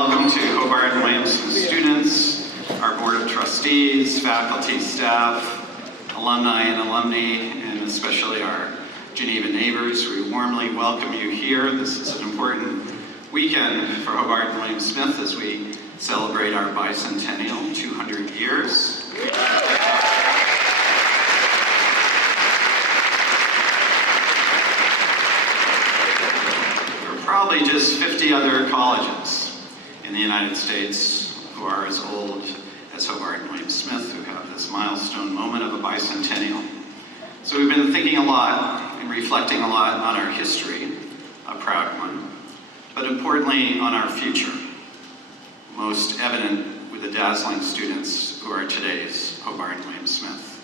welcome to Hobart and Williamson students, our Board of Trustees, faculty, staff, alumni and alumni, and especially our Geneva neighbors. We warmly welcome you here. This is an important weekend for Hobart and William Smith as we celebrate our bicentennial, 200 years. There are probably just 50 other colleges in the United States who are as old as Hobart and William Smith, who have this milestone moment of a bicentennial. So we've been thinking a lot and reflecting a lot on our history, a proud one, but importantly on our future, most evident with the dazzling students who are today's Hobart and William Smith.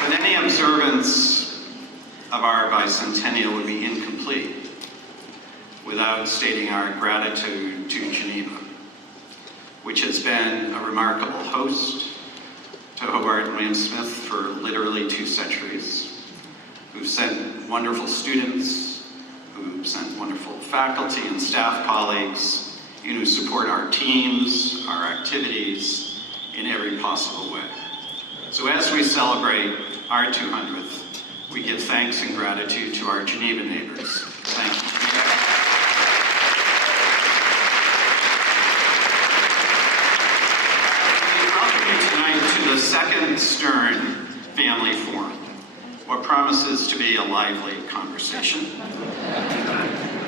But any observance of our bicentennial would be incomplete without stating our gratitude to Geneva, which has been a remarkable host to Hobart and William Smith for literally 2 centuries, who've sent wonderful students, who've sent wonderful faculty and staff colleagues, and who support our teams, our activities in every possible way. So as we celebrate our 200th, we give thanks and gratitude to our Geneva neighbors. Thank you. The second Stern Family Forum, what promises to be a lively conversation.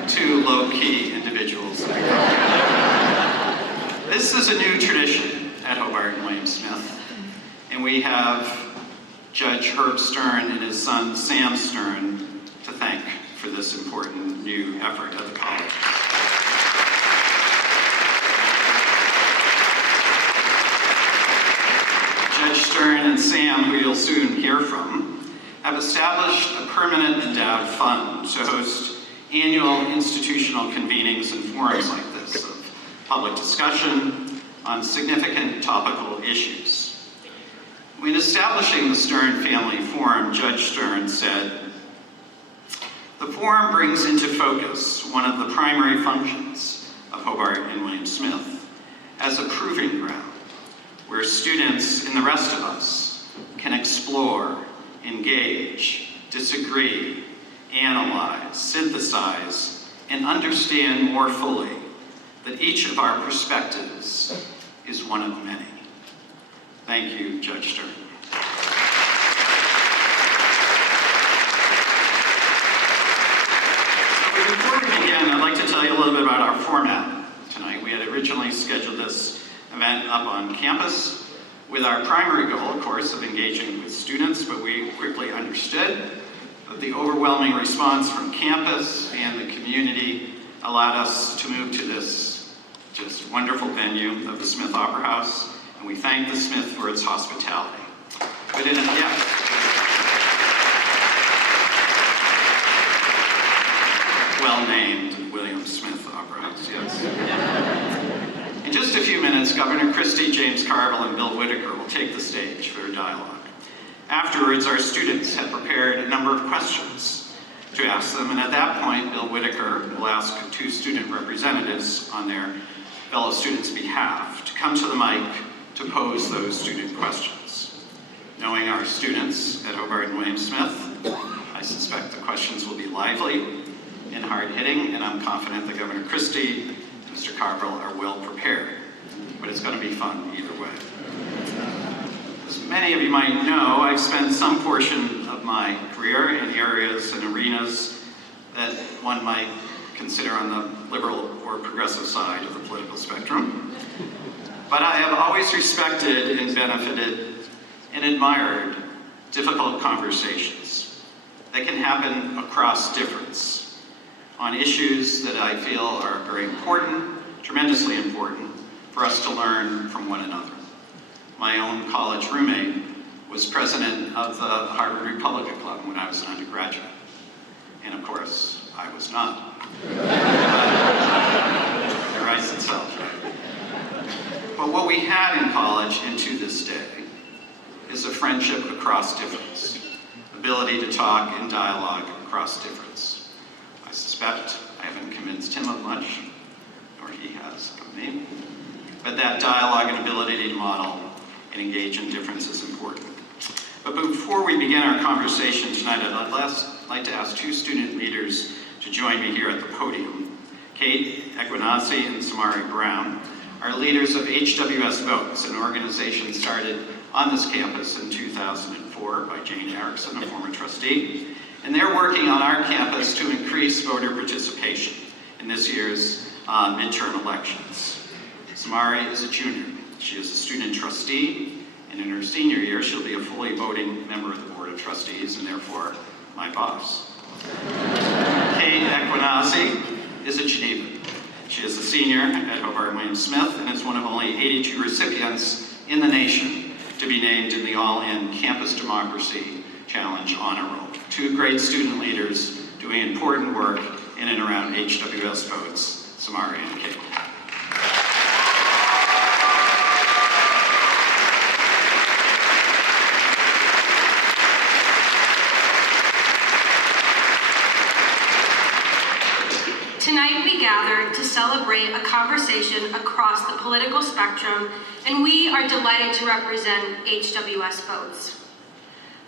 2 low-key individuals. This is a new tradition at Hobart and William Smith, and we have Judge Herb Stern and his son Sam Stern to thank for this important new effort at the college. Judge Stern and Sam, who you'll soon hear from, have established a permanent endowed fund to host annual institutional convenings and forums like this of public discussion on significant topical issues. When establishing the Stern Family Forum, Judge Stern said, "The forum brings into focus one of the primary functions of Hobart and William Smith as a proving ground where students and the rest of us can explore, engage, disagree, analyze, synthesize, and understand more fully that each of our perspectives is one of many." Thank you, Judge Stern. So before we begin, I'd like to tell you a little bit about our format tonight. We had originally scheduled this event up on campus with our primary goal, of course, of engaging with students, but we quickly understood that the overwhelming response from campus and the community allowed us to move to this just wonderful venue of the Smith Opera House, and we thank the Smith for its hospitality. We didn't, well-named William Smith Opera House, yes. In just a few minutes, Governor Christie, James Carville, and Bill Whitaker will take the stage for a dialogue. Afterwards, our students have prepared a number of questions to ask them, and at that point, Bill Whitaker will ask 2 student representatives on their fellow students' behalf to come to the mic to pose those student questions. Knowing our students at Hobart and William Smith, I suspect the questions will be lively and hard-hitting, and I'm confident that Governor Christie and Mr. Carville are well prepared, but it's going to be fun either way. As many of you might know, I've spent some portion of my career in areas and arenas that one might consider on the liberal or progressive side of the political spectrum. But I have always respected and benefited and admired difficult conversations that can happen across difference on issues that I feel are very important, tremendously important, for us to learn from one another. My own college roommate was president of the Harvard Republican Club when I was an undergraduate. And of course, I was not. It writes itself, right? But what we had in college and to this day is a friendship across difference, a ability to talk in dialogue across difference. I suspect I haven't convinced him of much, nor he has of me, but that dialogue and ability to model and engage in difference is important. But before we begin our conversation tonight, I'd like to ask two student leaders to join me here at the podium. Kate Equinazzi and Samari Brown are leaders of HWS Votes, an organization started on this campus in 2004 by Jane Erickson, a former trustee, and they're working on our campus to increase voter participation in this year's midterm elections. Samari is a junior. She is a student trustee, and in her senior year, she'll be a fully voting member of the Board of Trustees, and therefore, my boss. Kate Equinazzi is a Genevan. She is a senior at Hobart Williams-Smith and is one of only 82 recipients in the nation to be named in the All-In Campus Democracy Challenge Honor Roll. Two great student leaders doing important work in and around HWS Votes, Samari and Kate. Tonight we gather to celebrate a conversation across the political spectrum, and we are delighted to represent HWS Votes.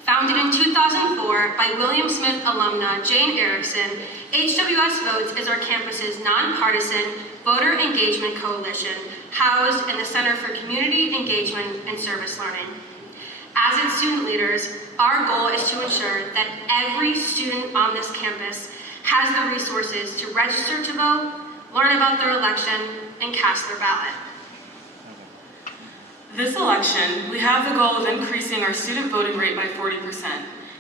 Founded in 2004 by William Smith alumna Jane Erickson, HWS Votes is our campus's nonpartisan voter engagement coalition housed in the Center for Community Engagement and Service Learning. As its student leaders, our goal is to ensure that every student on this campus has the resources to register to vote, learn about their election, and cast their ballot. This election, we have the goal of increasing our student voting rate by 40%,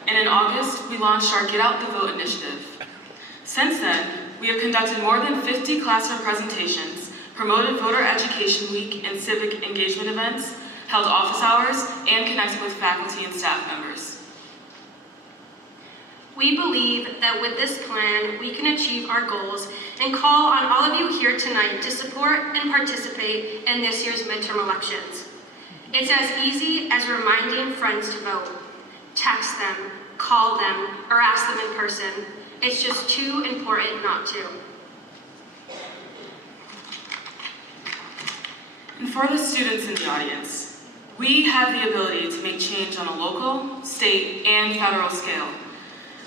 and in August, we launched our Get Out the Vote initiative. Since then, we have conducted more than 50 classroom presentations, promoted Voter Education Week and civic engagement events, held office hours, and connected with faculty and staff members. We believe that with this plan, we can achieve our goals and call on all of you here tonight to support and participate in this year's midterm elections. It's as easy as reminding friends to vote. Text them, call them, or ask them in person. It's just too important not to. And for the students in the audience, we have the ability to make change on a local, state, and federal scale.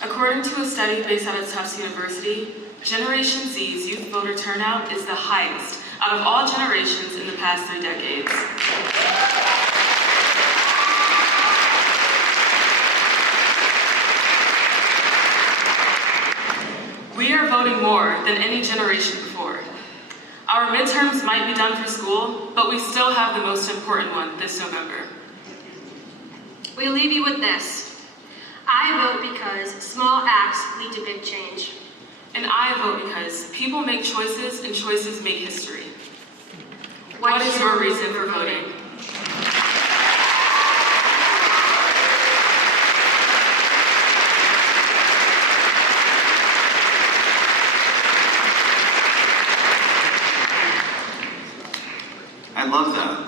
According to a study based out of Tufts University, Generation Z's youth voter turnout is the highest out of all generations in the past 3 decades. We are voting more than any generation before. Our midterms might be done for school, but we still have the most important one this November. We leave you with this. I vote because small acts lead to big change. And I vote because people make choices and choices make history. What is your reason for voting? I love that.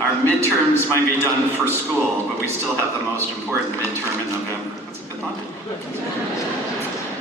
Our midterms might be done for school, but we still have the most important midterm in November. That's a good one.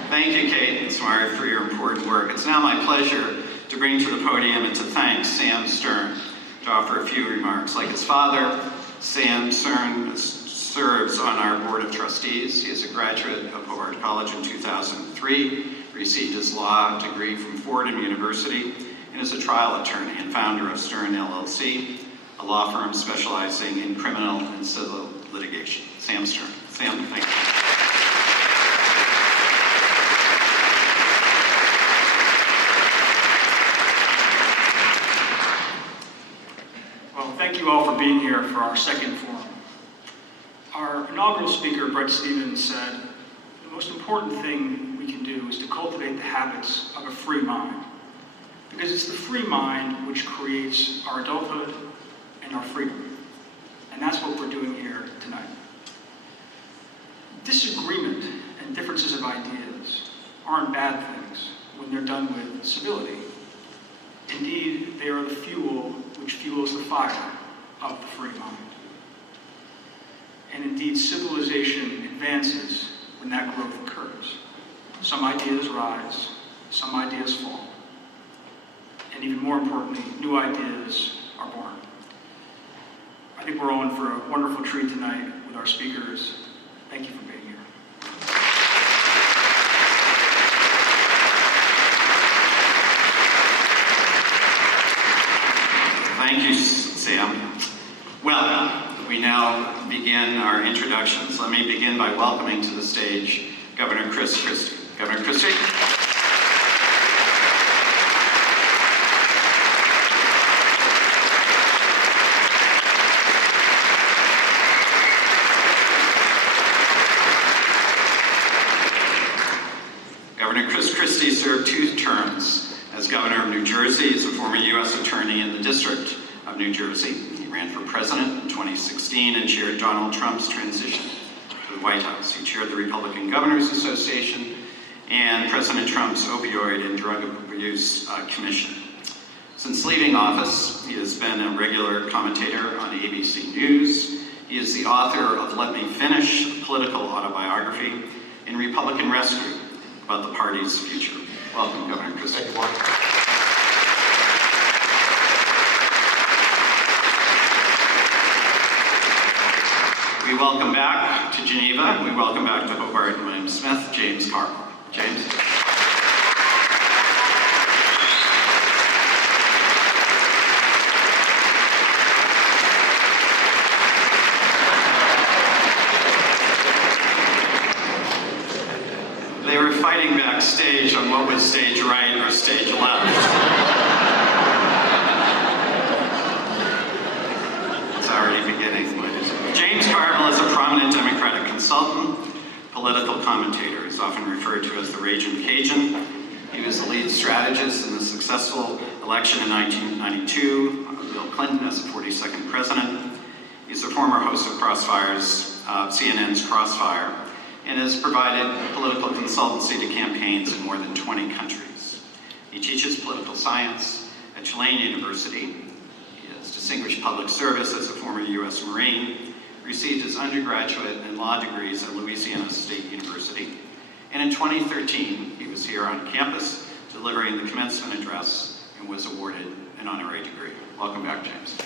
Thank you, Kate and Samari, for your important work. It's now my pleasure to bring to the podium and to thank Sam Stern to offer a few remarks. Like his father, Sam Stern serves on our Board of Trustees. He is a graduate of Hobart College in 2003, received his law degree from Fordham University, and is a trial attorney and founder of Stern LLC, a law firm specializing in criminal and civil litigation. Sam Stern. Sam, thank you. Well, thank you all for being here for our second forum. Our inaugural speaker, Brett Stevens, said, the most important thing we can do is to cultivate the habits of a free mind. Because it's the free mind which creates our adulthood and our freedom. And that's what we're doing here tonight. Disagreement and differences of ideas aren't bad things when they're done with civility. Indeed, they are the fuel which fuels the fire of the free mind. and indeed civilization advances when that growth occurs. Some ideas rise, some ideas fall, and even more importantly, new ideas are born. I think we're all in for a wonderful treat tonight with our speakers. Thank you for being here. Thank you, Sam. Well, we now begin our introductions. Let me begin by welcoming to the stage Governor Chris Christie. Governor Christie. Governor Chris Christie served 2 terms as governor of New Jersey. As a former U.S. attorney in the District of New Jersey. He ran for president in 2016 and chaired Donald Trump's transition to the White House. He chaired the Republican Governors Association and President Trump's Opioid and Drug Abuse Commission. Since leaving office, he has been a regular commentator on ABC News. He is the author of Let Me Finish, a political autobiography, and Republican Rescue, about the party's future. Welcome, Governor Christie. Thank you, Mark. We welcome back to Geneva. We welcome back to Hobart and William Smith, James Carville. James. They were fighting backstage on what was stage right or stage left. It's already beginning. James Carville is a prominent Democratic consultant, political commentator. He's often referred to as the Raging Cajun. He was the lead strategist in the successful election in 1992 of Bill Clinton as the 42nd president. He's a former host of CNN's Crossfire, and has provided political consultancy to campaigns in more than 20 countries. He teaches political science at Tulane University. He has distinguished public service as a former U.S. Marine, received his undergraduate and law degrees at Louisiana State University. And in 2013, he was here on campus delivering the commencement address and was awarded an honorary degree. Welcome back, James.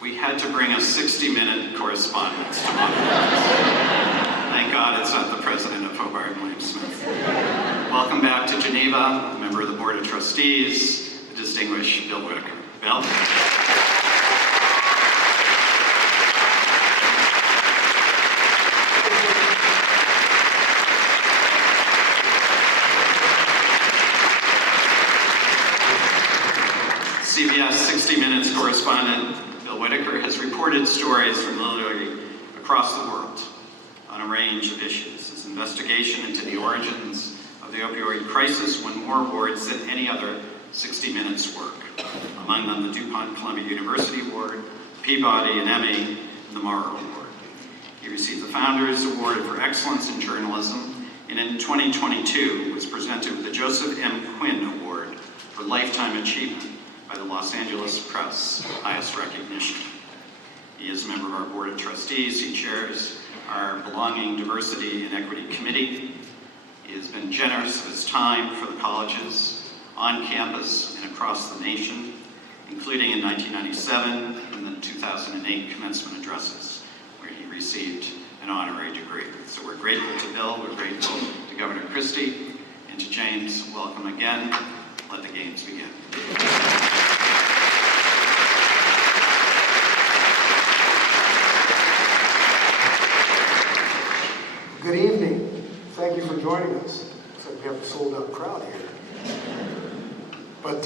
We had to bring a 60-minute correspondent to Montreal. Thank God it's not the president of Hobart and William Smith. Welcome back to Geneva, a member of the Board of Trustees, the distinguished Bill Whitaker. Bill? CBS 60 Minutes correspondent Bill Whitaker has reported stories from literally across the world on a range of issues. His investigation into the origins of the opioid crisis won more awards than any other 60 Minutes work. Among them, the DuPont Columbia University Award, Peabody, and Emmy, and the Morrow Award. He received the Founders Award for Excellence in Journalism, and in 2022 was presented with the Joseph M. Quinn Award for Lifetime Achievement by the Los Angeles Press, highest recognition. He is a member of our Board of Trustees. He chairs our Belonging, Diversity, and Equity Committee. He has been generous of his time for the colleges, on campus, and across the nation, including in 1997 and the 2008 commencement addresses, where he received an honorary degree. So we're grateful to Bill, we're grateful to Governor Christie, and to James. Welcome again. Let the games begin. Good evening. Thank you for joining us. Looks like we have a sold-out crowd here. But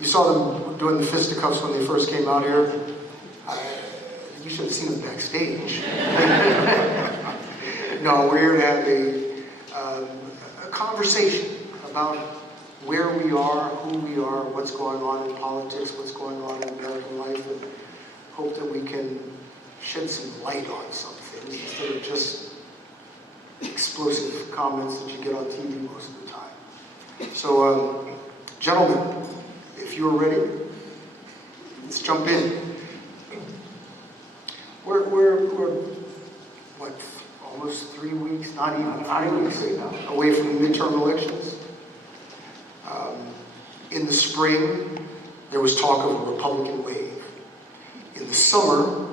you saw them doing the fisticuffs when they first came out here. You should have seen them backstage. No, we're here to have a conversation about where we are, who we are, what's going on in politics, what's going on in American life, and hope that we can shed some light on some things instead of just explosive comments that you get on TV most of the time. So, gentlemen, if you're ready, let's jump in. We're what, almost 3 weeks, not even 3 weeks away from the midterm elections. In the spring, there was talk of a Republican wave. In the summer,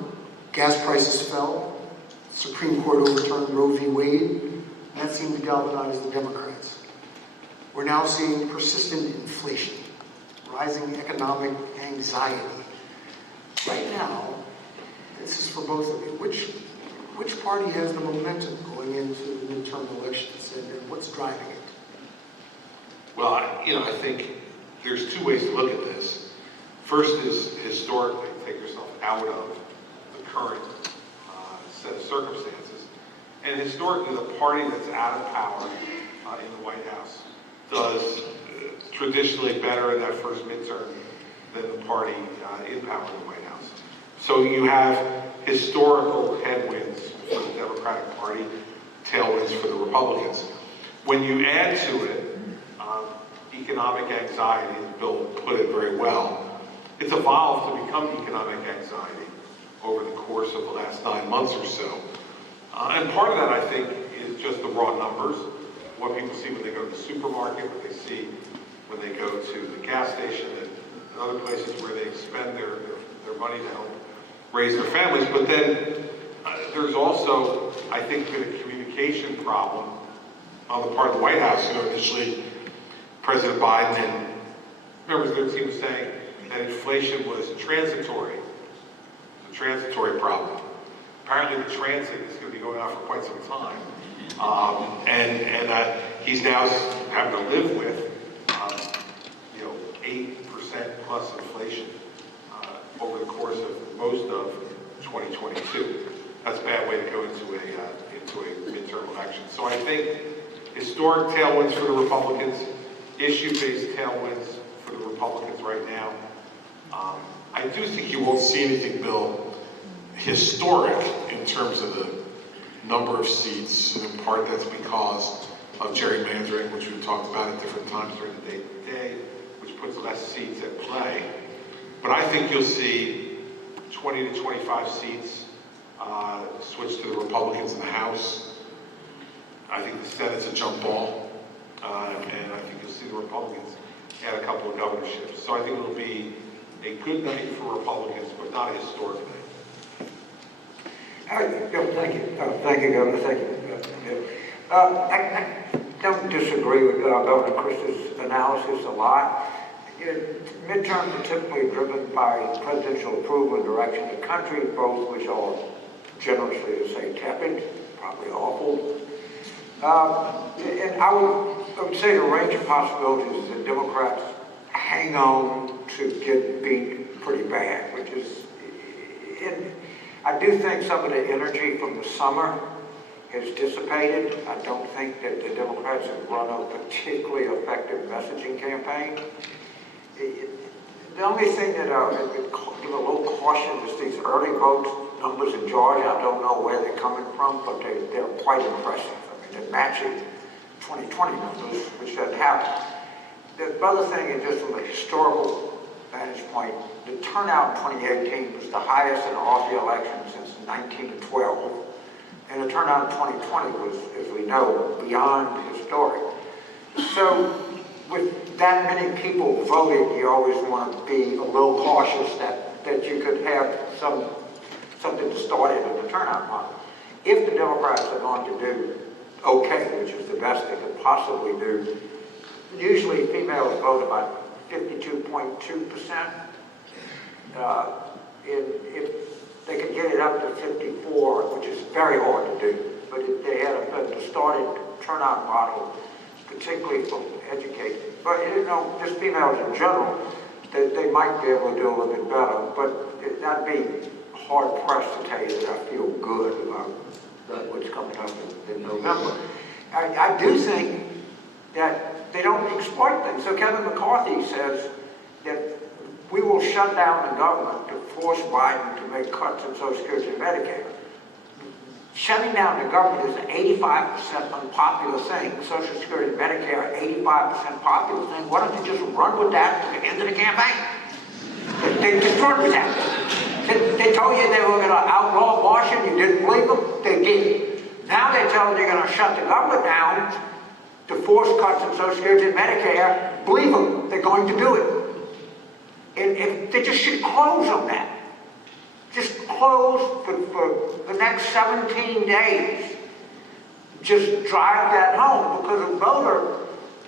gas prices fell. The Supreme Court overturned Roe v. Wade, and that seemed to galvanize the Democrats. We're now seeing persistent inflation, rising economic anxiety. Right now, this is for both of you. Which party has the momentum going into the midterm elections, and what's driving it? Well, I think there's two ways to look at this. First is historically, take yourself out of the current set of circumstances. And historically, the party that's out of power in the White House does traditionally better in that first midterm than the party in power in the White House. So you have historical headwinds for the Democratic Party, tailwinds for the Republicans. When you add to it economic anxiety, as Bill put it very well, it's evolved to become economic anxiety over the course of the last 9 months or so. And part of that, I think, is just the raw numbers, what people see when they go to the supermarket, what they see when they go to the gas station and other places where they spend their money to help raise their families. But then there's also, I think, been a communication problem on the part of the White House. Initially, President Biden and members of their team was saying that inflation was transitory. It's a transitory problem. Apparently the transit is going to be going on for quite some time. And he's now having to live with 8% plus inflation over the course of most of 2022. That's a bad way to go into a midterm election. So I think historic tailwinds for the Republicans, issue-based tailwinds for the Republicans right now. I do think you won't see anything, Bill, historic in terms of the number of seats, and in part that's because of gerrymandering, which we've talked about at different times during the day, which puts less seats at play. But I think you'll see 20 to 25 seats switch to the Republicans in the House. I think the Senate's a jump ball, and I think you'll see the Republicans add a couple of governorships. So I think it'll be a good night for Republicans, but not a historic night. Thank you, Governor. Thank you, Bill. I don't disagree with Governor Christie's analysis a lot. Midterms are typically driven by presidential approval and direction of the country, both which are generously to say tepid, probably awful. And I would say the range of possibilities is that Democrats hang on to get beat pretty bad, which is, I do think some of the energy from the summer has dissipated. I don't think that the Democrats have run a particularly effective messaging campaign. The only thing that I would give a little caution is these early vote numbers in Georgia. I don't know where they're coming from, but they're quite impressive. I mean, they're matching 2020 numbers, which doesn't happen. The other thing is just from a historical vantage point, the turnout in 2018 was the highest in all the elections since 1912. And the turnout in 2020 was, as we know, beyond historic. So with that many people voting, you always want to be a little cautious that you could have something distorted in the turnout model. If the Democrats are going to do okay, which is the best they could possibly do, usually females vote about 52.2%. If they could get it up to 54, which is very hard to do, but if they had a distorted turnout model, particularly from educated, but just females in general, they might be able to do a little bit better, but that'd be hard pressed to tell you that I feel good about what's coming up in November. I do think that they don't exploit things. So Kevin McCarthy says that we will shut down the government to force Biden to make cuts in Social Security and Medicare. Shutting down the government is an 85% unpopular thing. Social Security and Medicare are 85% popular thing. Why don't you just run with that to the end of the campaign? They just run with that. They told you they were going to outlaw abortion. You didn't believe them? They did. Now they tell you they're going to shut the government down to force cuts in Social Security and Medicare. Believe them, they're going to do it. And if they just should close on that. Just close for the next 17 days. Just drive that home, because a voter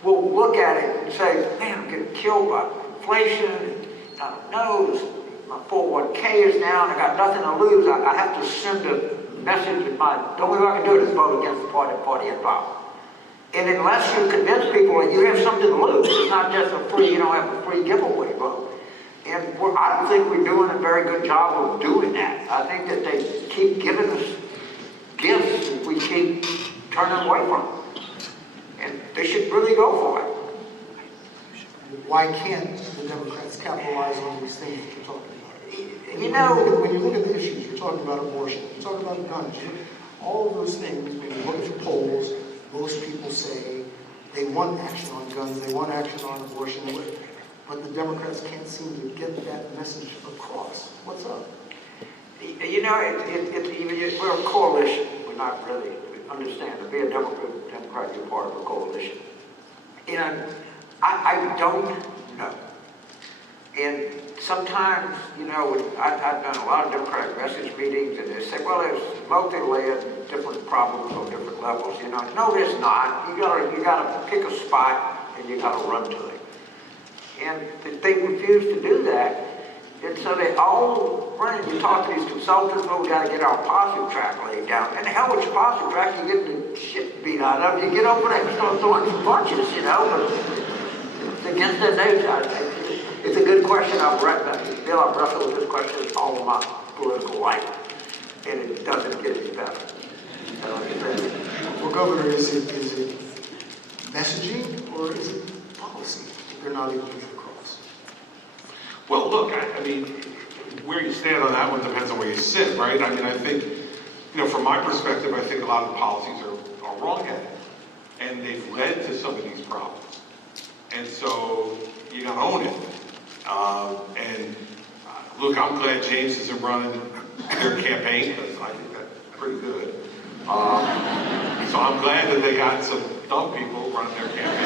will look at it and say, man, I'm getting killed by inflation, and I don't know, my 401k is down, I got nothing to lose, I have to send a message in my, the only way I can do it is vote against the party in power. And unless you convince people that you have something to lose, it's not just a free, you don't have a free giveaway vote. And I don't think we're doing a very good job of doing that. I think that they keep giving us gifts and we keep turning away from them. And they should really go for it. Why can't the Democrats capitalize on these things that you're talking about? You know, when you look at the issues, you're talking about abortion, you're talking about guns, all of those things, when you look at the polls, most people say they want action on guns, they want action on abortion, but the Democrats can't seem to get that message across. What's up? you know, we're a coalition. We're not really, we understand, to be a Democrat, you're part of a coalition. And I don't know. And sometimes, you know, I've done a lot of Democratic message meetings, and they say, well, there's multi-layered different problems on different levels. You know, no, there's not. You gotta pick a spot and you gotta run to it. And they refuse to do that. And so they all run. You talk to these consultants, well, we gotta get our posse track laid down. And the hell with your posse track, you get the shit beat out of you. Get over there and start throwing some punches, you know. But it's against their nature. It's a good question. I've wrestled with this question all of my political life, and it doesn't get any better. Well, Governor, is it messaging or is it policy that they're not able to get across? Well, look, I mean, where you stand on that one depends on where you sit, right? I mean, I think, you know, from my perspective, I think a lot of the policies are wrong-headed, and they've led to some of these problems. And so you got to own it. Look, I'm glad James isn't running their campaign, because I think that's pretty good. So I'm glad that they got some dumb people running their campaign.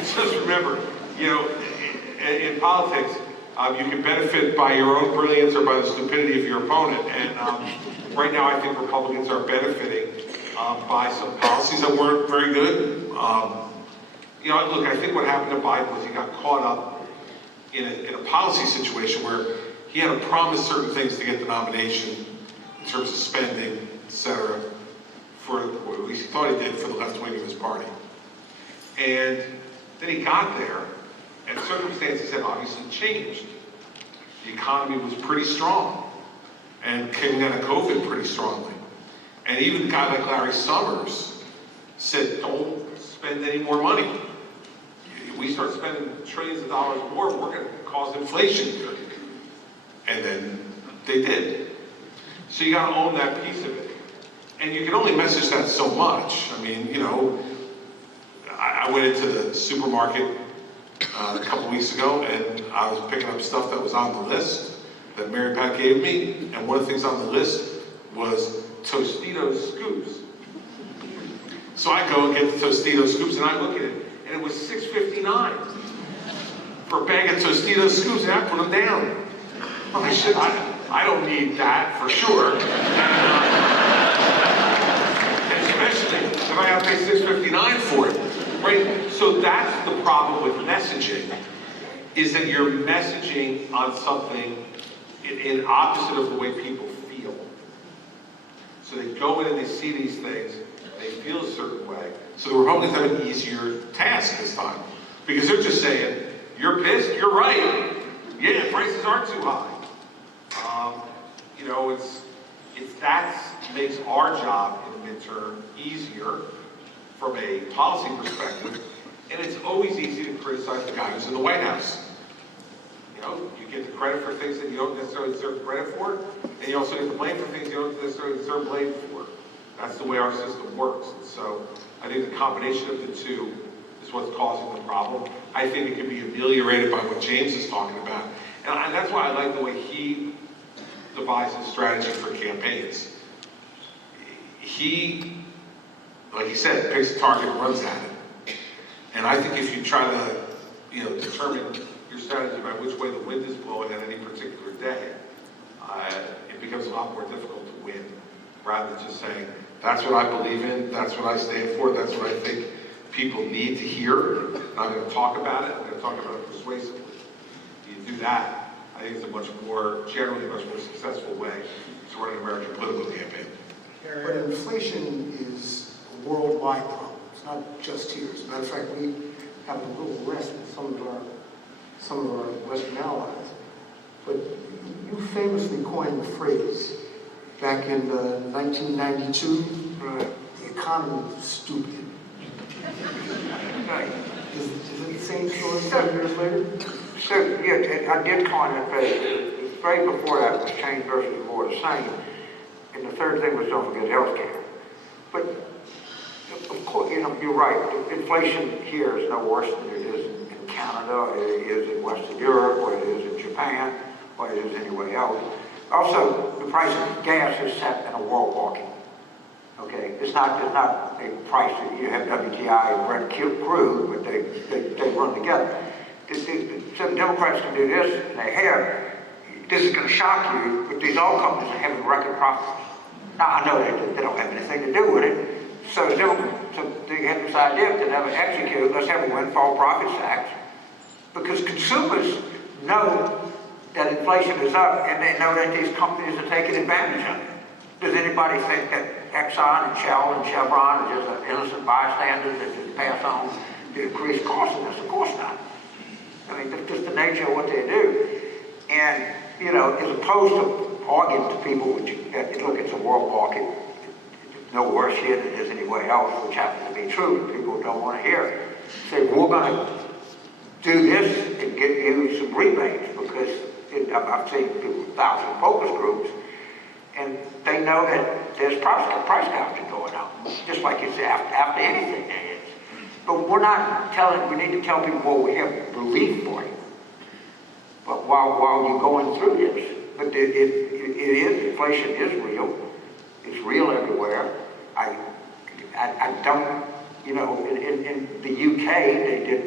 Just remember, you know, in politics, you can benefit by your own brilliance or by the stupidity of your opponent. And right now, I think Republicans are benefiting by some policies that weren't very good. You know, look, I think what happened to Biden was he got caught up in a policy situation where he had to promise certain things to get the nomination in terms of spending, et cetera, for what he thought he did for the left wing of his party. And then he got there, and circumstances had obviously changed. The economy was pretty strong, and came out of COVID pretty strongly. And even a guy like Larry Summers said, don't spend any more money. We start spending trillions of dollars more, we're going to cause inflation here. And then they did. So you got to own that piece of it. And you can only message that so much. I mean, you know, I went into the supermarket a couple weeks ago, and I was picking up stuff that was on the list that Mary Pat gave me. And one of the things on the list was Tostitos scoops. So I go and get the Tostitos scoops, and I look at it, and it was $6.59 for a bag of Tostitos scoops, and I put them down. I don't need that for sure. And especially if I have to pay $6.59 for it, right? So that's the problem with messaging, is that you're messaging on something in opposite of the way people feel. So they go in and they see these things, they feel a certain way. So the Republicans have an easier task this time, because they're just saying, you're pissed, you're right. Yeah, prices aren't too high. You know, that makes our job in the midterm easier from a policy perspective, and it's always easy to criticize the guy who's in the White House. You know, you get the credit for things that you don't necessarily deserve credit for, and you also get the blame for things you don't necessarily deserve blame for. That's the way our system works. And so I think the combination of the two is what's causing the problem. I think it can be ameliorated by what James is talking about. And that's why I like the way he devises strategy for campaigns. He, like he said, picks a target and runs at it. And I think if you try to, determine your strategy by which way the wind is blowing at any particular day, it becomes a lot more difficult to win, rather than just saying, that's what I believe in, that's what I stand for, that's what I think people need to hear. I'm going to talk about it, I'm going to talk about it persuasively. You do that, I think it's generally much more successful way to run an American political campaign. But inflation is a worldwide problem. It's not just here. As a matter of fact, we have a little rest with some of our Western allies. But you famously coined the phrase back in 1992, the economy is stupid. Is it the same story 7 years later? So, yeah, I did coin that phrase. The phrase before that was change versus more the same. And the third thing was don't forget health care. But, of course, you're right. Inflation here is no worse than it is in Canada, or it is in Western Europe, or it is in Japan, or it is anywhere else. Also, the price of gas is set in a world market. Okay, it's not a price that you have WTI and Brent crude, but they run together. Some Democrats can do this, and this is going to shock you, but these oil companies are having record profits. Now, I know they don't have anything to do with it, so they have this idea to never execute, let's have a windfall profits tax, because consumers know that inflation is up, and they know that these companies are taking advantage of it. Does anybody think that Exxon and Shell and Chevron are just innocent bystanders that just pass on the increased cost of this? Of course not. I mean, that's just the nature of what they do. And, as opposed to arguing to people, look, it's a world market, it's no worse here than it is anywhere else, which happens to be true, but people don't want to hear it. Say, we're going to do this and give you some rebates, because I've seen people, 1,000 focus groups, and they know that there's price capture going on, just like it's after anything there is. But we're not we need to tell people, well, we have relief for you. But while you're going through this, but inflation is real. It's real everywhere. I don't, in the UK, they did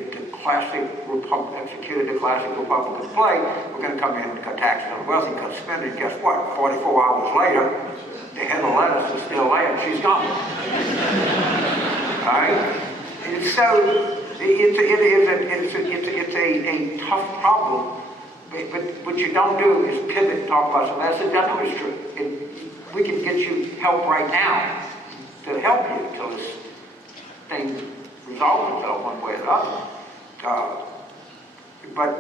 executed the classic Republican play. We're going to come in and cut taxes on the wealthy, cut spending. Guess what? 44 hours later, the head of lettuce is still there and she's gone. All right? And so it's a tough problem. But what you don't do is pivot and talk about something else. That know is true. We can get you help right now to help you until this thing resolves itself one way or the other. But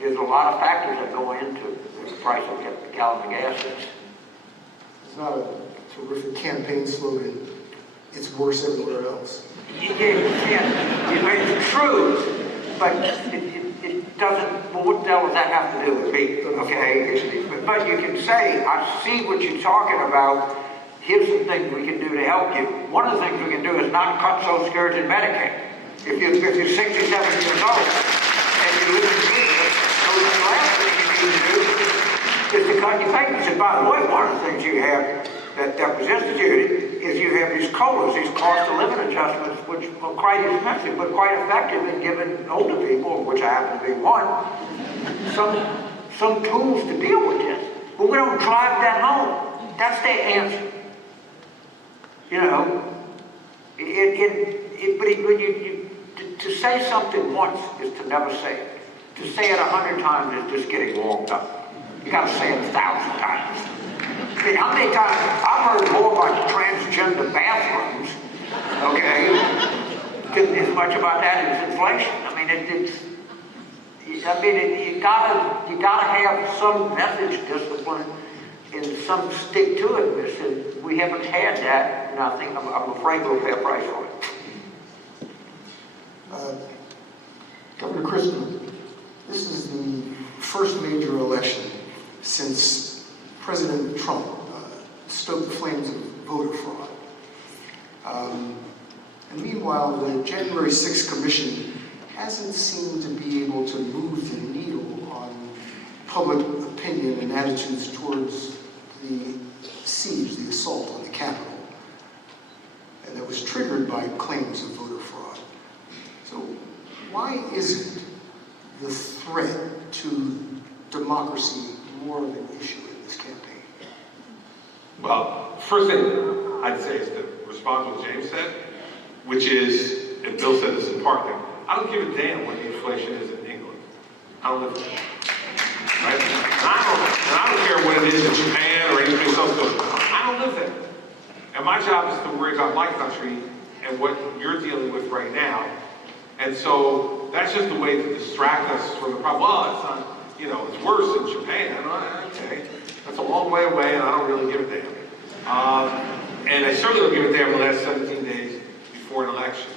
there's a lot of factors that go into the price of a gallon of gas. It's not a terrific campaign slogan. It's worse everywhere else. It's true, but it doesn't. Well, what the hell does that have to do with me? Okay, but you can say, I see what you're talking about. Here's some things we can do to help you. One of the things we can do is not cut Social Security and Medicaid. If you're 67 years old and you live in Canada, the last thing you need to do is to cut your payments. And by the way, one of the things you have that was instituted is you have these COLAs, these cost of living adjustments, which are quite expensive but quite effective in giving older people, which I happen to be one, some tools to deal with this. But we don't drive that home. That's their answer. To say something once is to never say it. To say it 100 times is just getting warmed up. You got to say it 1,000 times. I mean, how many times I've heard more about transgender bathrooms, okay, than as much about that as inflation. I mean, you gotta have some message discipline and some stick to it. And we haven't had that, and I think I'm afraid we'll pay a price for it. Governor Christie, this is since President Trump stoked the flames of voter fraud. And meanwhile, the January 6th Commission hasn't seemed to be able to move the needle on public opinion and attitudes towards the siege, the assault on the Capitol. And that was triggered by claims of voter fraud. So why isn't the threat to democracy more of an issue in this campaign? Well, first thing I'd say is to respond to what James said, which is, and Bill said this in part, like, I don't give a damn what the inflation is in England. I don't live there. Right? And I don't care what it is in Japan or any place else. I don't live there. And my job is to worry about my country and what you're dealing with right now. And so that's just a way to distract us from the problem. Well, it's not, you know, it's worse in Japan. Okay, that's a long way away, and I don't really give a damn. And I certainly don't give a damn the last 17 days before an election.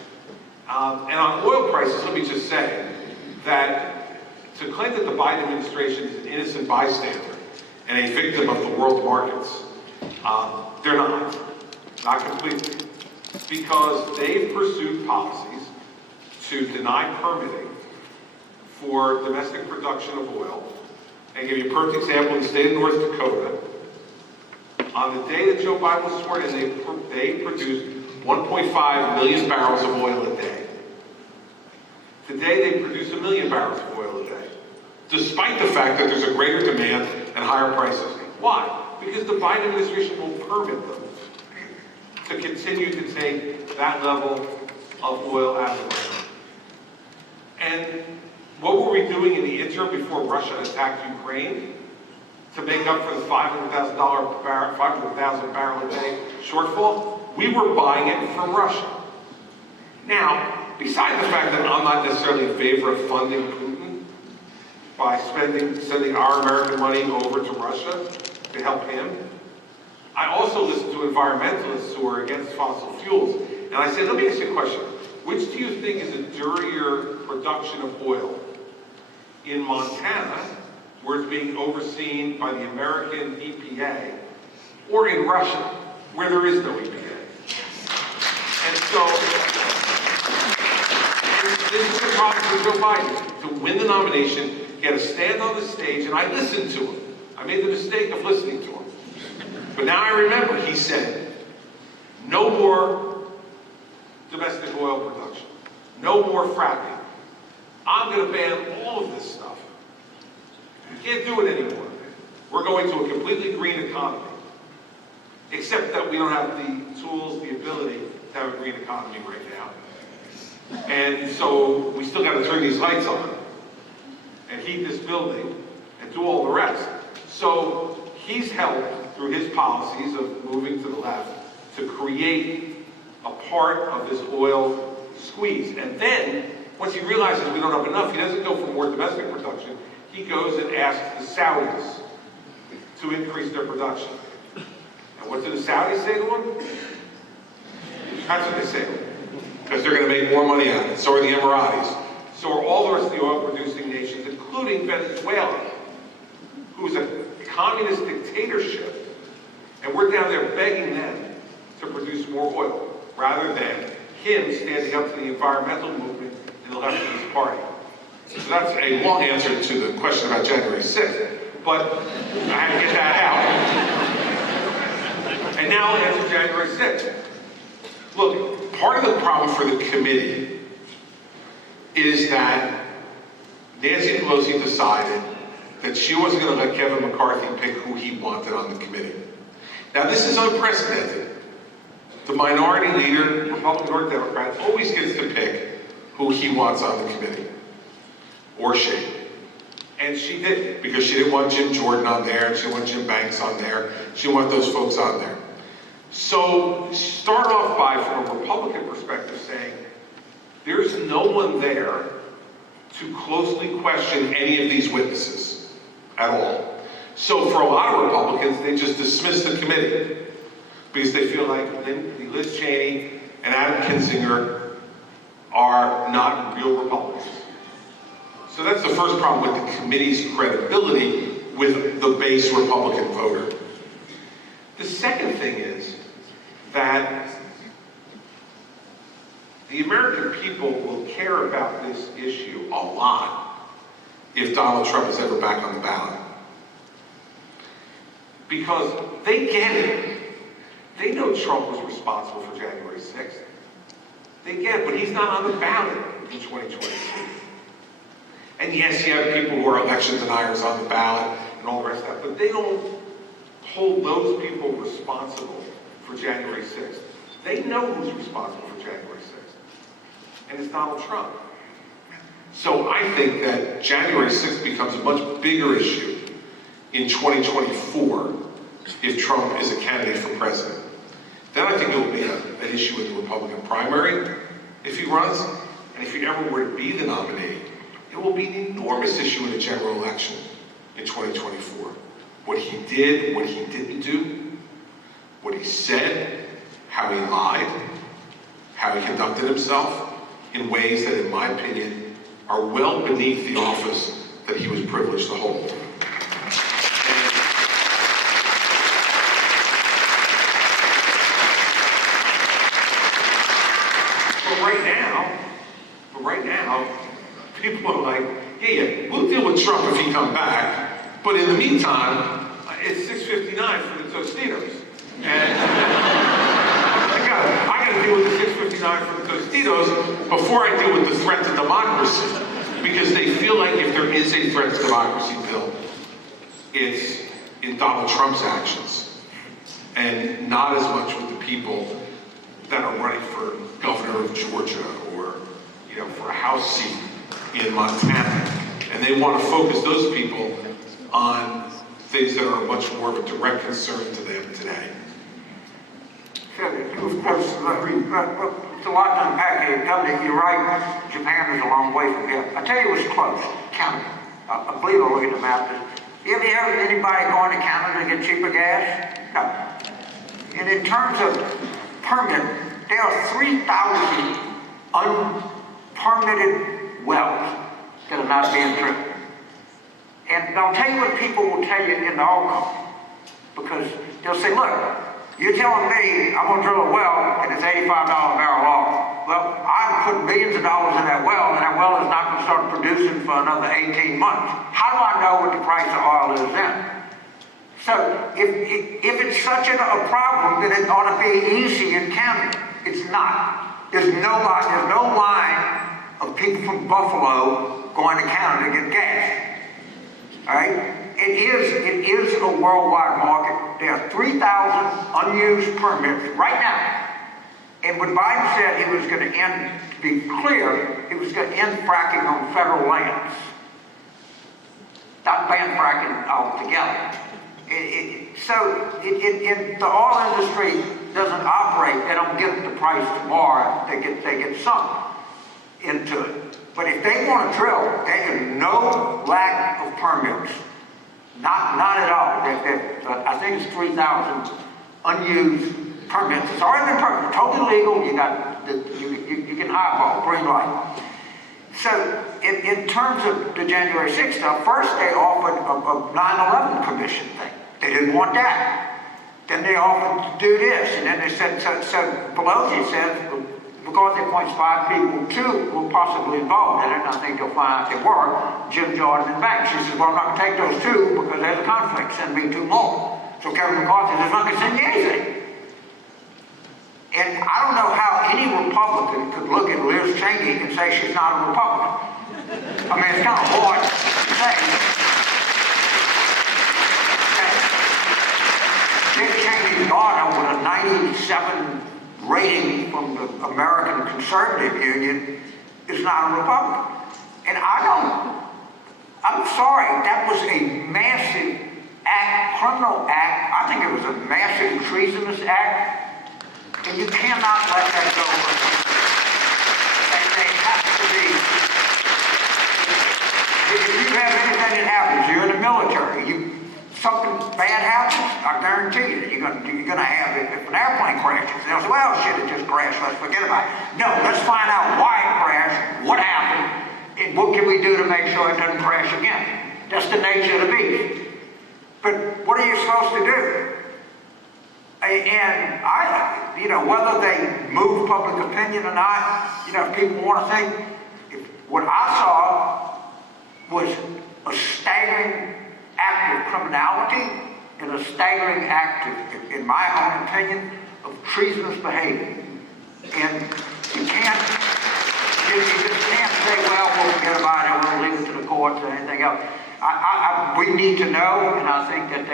And on oil prices, let me just say that to claim that the Biden administration is an innocent bystander and a victim of the world markets, they're not completely. Because they've pursued policies to deny permitting for domestic production of oil. And I'll give you a perfect example in the state of North Dakota. On the day that Joe Biden was sworn in, they produced 1.5 million barrels of oil a day. Today, they produce 1 million barrels of oil a day, despite the fact that there's a greater demand and higher prices. Why? Because the Biden administration will permit them to continue to take that level of oil out of the ground. And what were we doing in the interim before Russia attacked Ukraine to make up for the $500,000 barrel a day shortfall? We were buying it from Russia. Now, besides the fact that I'm not necessarily in favor of funding Putin by sending our American money over to Russia to help him, I also listen to environmentalists who are against fossil fuels. And I say, let me ask you a question. Which do you think is a dirtier production of oil? In Montana, where it's being overseen by the American EPA, or in Russia, where there is no EPA? And so, this is the problem for Joe Biden. To win the nomination, he had to stand on the stage, and I listened to him. I made the mistake of listening to him. But now I remember he said, no more domestic oil production, no more fracking. I'm going to ban all of this stuff. We can't do it anymore. We're going to a completely green economy. Except that we don't have the tools, the ability to have a green economy right now. And so we still got to turn these lights on and heat this building and do all the rest. So he's helped through his policies of moving to the left to create a part of this oil squeeze. And then, once he realizes we don't have enough, he doesn't go for more domestic production. He goes and asks the Saudis to increase their production. And what do the Saudis say to him? That's what they say to him. Because they're going to make more money out of it. So are the Emiratis. So are all the rest of the oil-producing nations, including Venezuela, who's a communist dictatorship. And we're down there begging them to produce more oil, rather than him standing up to the environmental movement in the leftist party. So that's a long answer to the question about January 6th. But I had to get that out. And now I'll answer January 6th. Look, part of the problem for the committee is that Nancy Pelosi decided that she wasn't going to let Kevin McCarthy pick who he wanted on the committee. Now, this is unprecedented. The minority leader, Republican or Democrat, always gets to pick who he wants on the committee, or she. And she didn't, because she didn't want Jim Jordan on there, and she didn't want Jim Banks on there. She didn't want those folks on there. So start off by, from a Republican perspective, saying, there's no one there to closely question any of these witnesses at all. So for a lot of Republicans, they just dismiss the committee because they feel like Liz Cheney and Adam Kinzinger are not real Republicans. So that's the first problem with the committee's credibility, with the base Republican voter. The second thing is that the American people will care about this issue a lot if Donald Trump is ever back on the ballot. Because they get it. They know Trump was responsible for January 6th. They get it, but he's not on the ballot in 2022. And yes, you have people who are election deniers on the ballot and all the rest of that, but they don't hold those people responsible for January 6th. They know who's responsible for January 6th, and it's Donald Trump. So I think that January 6th becomes a much bigger issue in 2024 if Trump is a candidate for president. Then I think it will be an issue in the Republican primary if he runs, and if he ever were to be the nominee, it will be an enormous issue in the general election in 2024. What he did, what he didn't do, what he said, how he lied, how he conducted himself in ways that, in my opinion, are well beneath the office that he was privileged to hold. But right now, people are like, yeah, we'll deal with Trump if he comes back, but in the meantime, it's 6:59 for the Tostitos. And I gotta deal with the 6:59 for the Tostitos before I deal with the threat to democracy. Because they feel like if there is a threat to democracy, Bill, it's in Donald Trump's actions. And not as much with the people that are running for governor of Georgia or, for a House seat in Montana. And they want to focus those people on things that are much more of a direct concern to them today. Of course, it's a lot to unpack here. You're right, Japan is a long way from here. I tell you what's close, Canada. I believe I'll look at the map. Have you ever heard of anybody going to Canada to get cheaper gas? No. And in terms of permit, there are 3,000 unpermitted wells that are not being drilled. And I'll tell you what people will tell you in the oil company. Because they'll say, look, you're telling me I'm going to drill a well and it's $85 a barrel oil. Well, I'm putting millions of dollars in that well, and that well is not going to start producing for another 18 months. How do I know what the price of oil is then? So if it's such a problem, then it ought to be easy in Canada. It's not. There's no line of people from Buffalo going to Canada to get gas. All right? It is a worldwide market. There are 3,000 unused permits right now. And when Biden said he was going to end, to be clear, he was going to end fracking on federal lands. Not ban fracking altogether. So the oil industry doesn't operate. They don't get the price tomorrow. They get sunk into it. But if they want to drill, they have no lack of permits. Not at all. I think it's 3,000 unused permits. It's already been permitted. Totally legal. You can highball, green light. So in terms of the January 6th stuff, first they offered a 9/11 commission thing. They didn't want that. Then they offered to do this, and then they said, so Pelosi said, because they appoints 5 people, 2 were possibly involved in it, and I think they'll find out they were, Jim Jordan and Banks. She says, well, I'm not going to take those 2 because there's a conflict. Send me 2 more. So Kevin McCarthy says, I'm not going to send you anything. And I don't know how any Republican could look at Liz Cheney and say she's not a Republican. I mean, it's kind of hard to say. Liz Cheney's daughter with a 97 rating from the American Conservative Union is not a Republican. And I'm sorry, that was a massive act, criminal act. I think it was a massive treasonous act. And you cannot let that go. And they have to be. If you have anything that happens, you're in the military, something bad happens, I guarantee you that you're going to have it. If an airplane crashes, they'll say, well, shit, it just crashed, let's forget about it. No, let's find out why it crashed, what happened, and what can we do to make sure it doesn't crash again. That's the nature of the beast. But what are you supposed to do? And whether they move public opinion or not, if people want to think, what I saw was a staggering act of criminality and a staggering act, in my own opinion, of treasonous behavior. And you just can't say, well, we'll forget about it, we'll leave it to the courts or anything else. We need to know, and I think that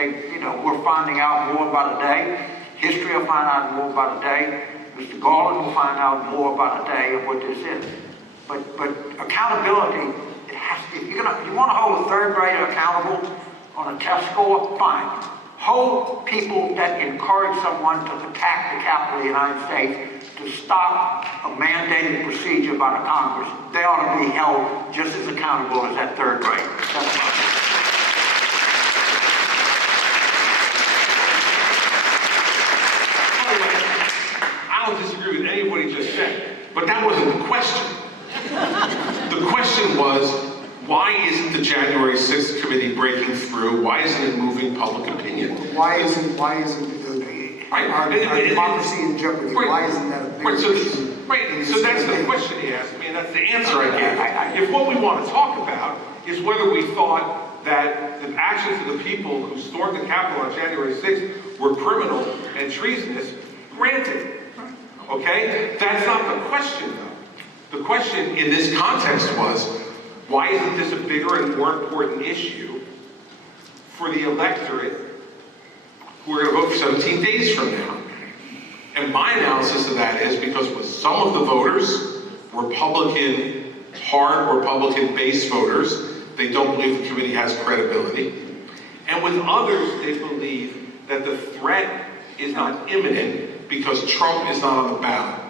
we're finding out more by the day. History will find out more by the day. Mr. Garland will find out more by the day of what this is. But accountability, it has to. If you want to hold a third grader accountable on a test score, fine. Hold people that encourage someone to attack the Capitol of the United States to stop a mandated procedure by the Congress. They ought to be held just as accountable as that third grader. That's my opinion. I don't disagree with anybody just said, but that wasn't the question. The question was, why isn't the January 6th committee breaking through? Why isn't it moving public opinion? Why isn't our democracy in jeopardy? Right. Why isn't that a big issue? Right, so that's the question he asked me, and that's the answer I gave. If what we want to talk about is whether we thought that the actions of the people who stormed the Capitol on January 6th were criminal and treasonous, granted. Okay? That's not the question, though. The question in this context was, why isn't this a bigger and more important issue for the electorate who are going to vote for 17 days from now? And my analysis of that is because with some of the voters, hard Republican-based voters, they don't believe the committee has credibility. And with others, they believe that the threat is not imminent because Trump is not on the ballot.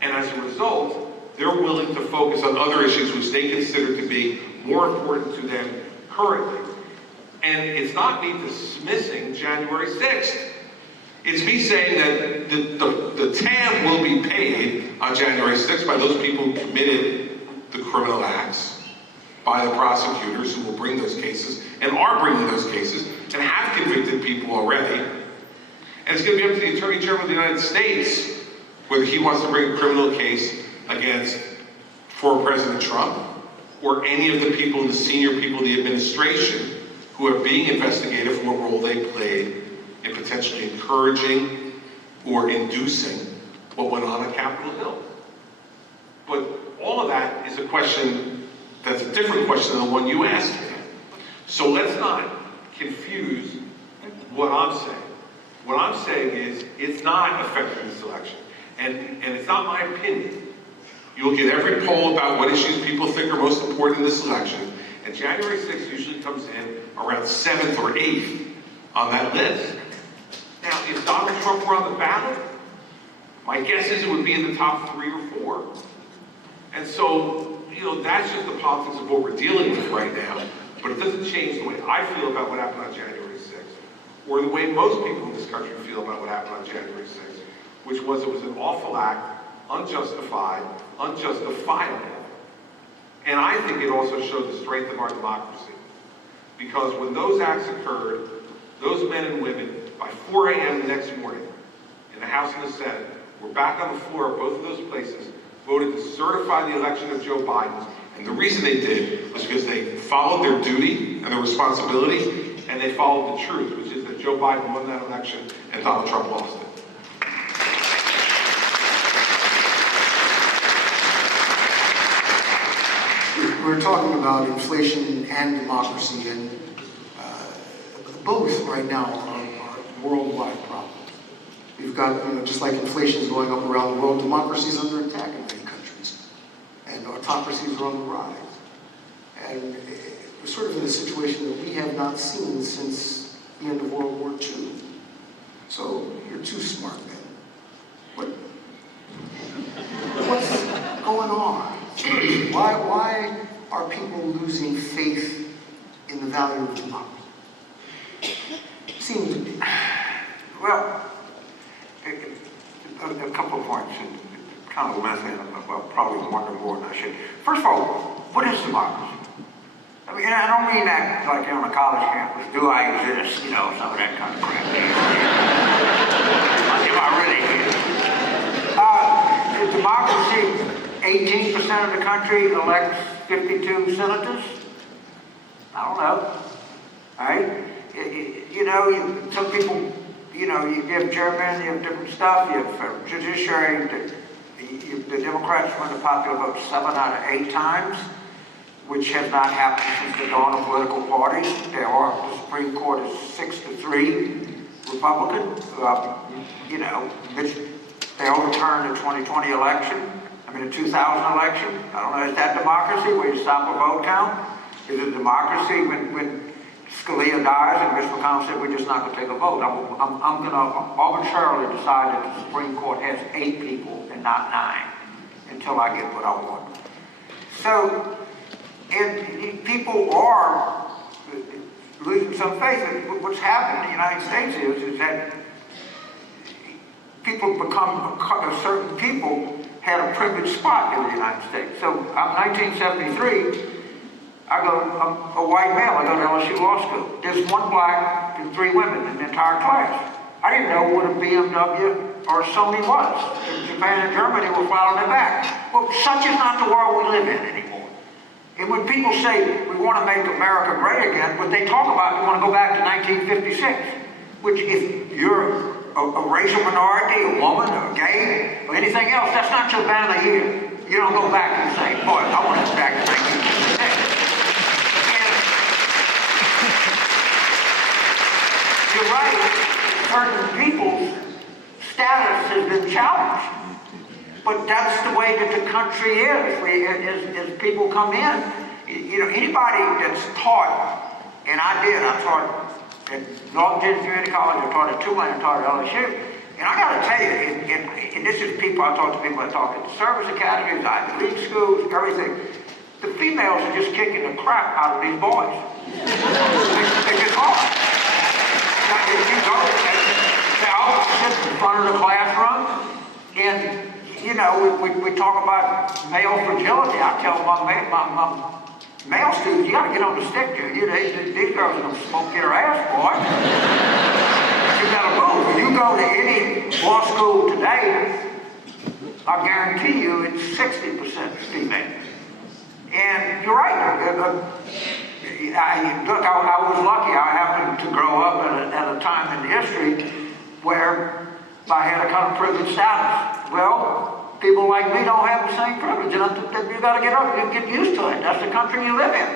And as a result, they're willing to focus on other issues which they consider to be more important to them currently. And it's not me dismissing January 6th. It's me saying that the tab will be paid on January 6th by those people who committed the criminal acts, by the prosecutors who will bring those cases, and are bringing those cases, and have convicted people already. And it's going to be up to the Attorney General of the United States whether he wants to bring a criminal case against former President Trump or any of the people, the senior people in the administration who are being investigated for what role they played in potentially encouraging or inducing what went on at Capitol Hill. But all of that is a question that's a different question than the one you asked me. So let's not confuse what I'm saying. What I'm saying is it's not affecting this election. And it's not my opinion. You look at every poll about what issues people think are most important in this election, and January 6th usually comes in around 7th or 8th on that list. Now, if Donald Trump were on the ballot, my guess is it would be in the top 3 or 4. And so, that's just the politics of what we're dealing with right now, but it doesn't change the way I feel about what happened on January 6th, or the way most people in this country feel about what happened on January 6th, which was it was an awful act, unjustified, unjustifiable. And I think it also showed the strength of our democracy. Because when those acts occurred, those men and women, by 4 a.m. the next morning, in the House and the Senate, were back on the floor of both of those places, voted to certify the election of Joe Biden. And the reason they did was because they followed their duty and their responsibility, and they followed the truth, which is that Joe Biden won that election and Donald Trump lost it. We're talking about inflation and democracy, and both right now are worldwide problems. We've got, just like inflation is going up around the world, democracy is under attack in many countries, and autocracies are on the rise. And we're sort of in a situation that we have not seen since the end of World War II. So you're too smart, man. What's going on? Why are people losing faith in the value of democracy? Seems to be. Well, a couple of points, and kind of lengthy, and I'm probably wondering more than I should. First of all, what is democracy? I mean, I don't mean that like on a college campus, do I exist, you know, some of that kind of crap. Am I really here? Democracy, 18% of the country elects 52 senators. I don't know, right? You know, some people, you know, you have chairman, you have different stuff, you have judiciary, the Democrats won the popular vote 7 out of 8 times, which has not happened since the dawn of political parties. The Supreme Court is 6-3 Republican. You know, they overturned the 2020 election. I mean, the 2000 election. I don't know, is that democracy where you stop a vote count? Is it democracy when Scalia dies and Mitch McConnell said, we're just not going to take a vote? I'm going to arbitrarily decide that the Supreme Court has 8 people and not 9 until I get what I want. So, and people are losing some faith. And what's happened in the United States is that people become, certain people had a privileged spot in the United States. So, 1973, I'm a white male, I go to LSU Law School. There's 1 black and 3 women in the entire class. I didn't know what a BMW or a Sony was. Japan and Germany were following it back. Well, such is not the world we live in anymore. And when people say, we want to make America great again, what they talk about, we want to go back to 1956, which if you're a racial minority, a woman, or gay, or anything else, that's not your banner year. You don't go back and say, boy, I want to go back to 1956. You're right, certain people's status has been challenged. But that's the way that the country is. As people come in, you know, anybody that's taught, and I taught at North Jersey Community College, I taught at Tulane, I taught at LSU. And I got to tell you, and this is people, I talk to people, I talk at the service academies, Ivy League schools, everything. The females are just kicking the crap out of these boys. They get hard. If you go, they all sit in front of the classroom, and you know, we talk about male fragility. I tell my male students, you got to get on the stick here. These girls are going to smoke your ass, boy. You got to move. When you go to any law school today, I guarantee you it's 60% female. And you're right. I was lucky. I happened to grow up at a time in history where I had a kind of privileged status. Well, people like me don't have the same privilege. And you got to get up and get used to it. That's the country you live in.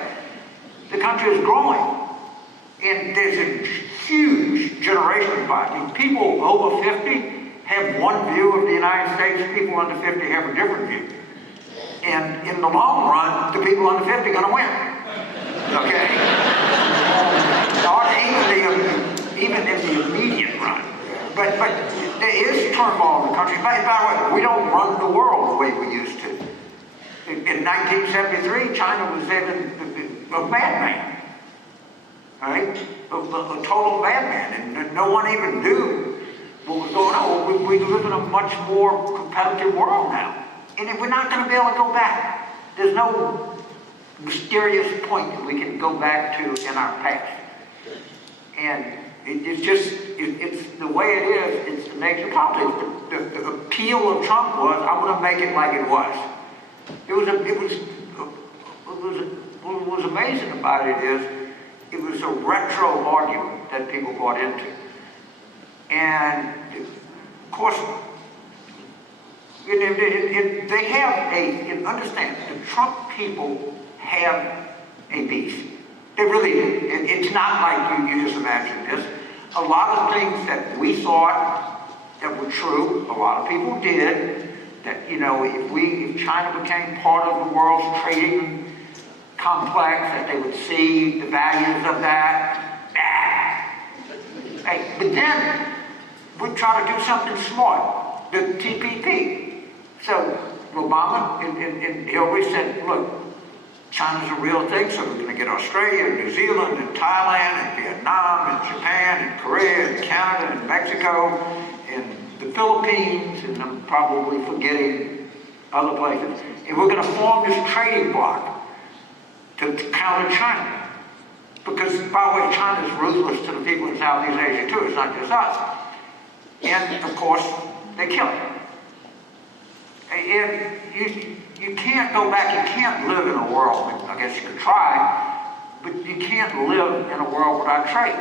The country is growing. And there's a huge generation divide. I mean, people over 50 have one view of the United States. People under 50 have a different view. And in the long run, the people under 50 are going to win. Okay? Not even in the immediate run. But there is turmoil in the country. By the way, we don't run the world the way we used to. In 1973, China was a madman. Right? A total madman. And no one even knew what was going on. We live in a much more competitive world now. And we're not going to be able to go back. There's no mysterious point that we can go back to in our past. And it's the way it is, it's the nature of politics. The appeal of Trump was, I'm going to make it like it was. What was amazing about it is, it was a retro argument that people bought into. And, of course, they have understand, the Trump people have a beef. They really do. It's not like you just imagine this. A lot of things that we thought that were true, a lot of people did, that, you know, if China became part of the world's trading complex, that they would see the values of that. Hey, but then we try to do something smart, the TPP. So Obama and Hillary said, look, China's a real thing, so we're going to get Australia and New Zealand and Thailand and Vietnam and Japan and Korea and Canada and Mexico and the Philippines, and I'm probably forgetting other places. And we're going to form this trading bloc to counter China. Because, by the way, China is ruthless to the people in Southeast Asia too, it's not just us. And, of course, they kill it. And you can't go back, you can't live in a world, I guess you could try, but you can't live in a world without trade.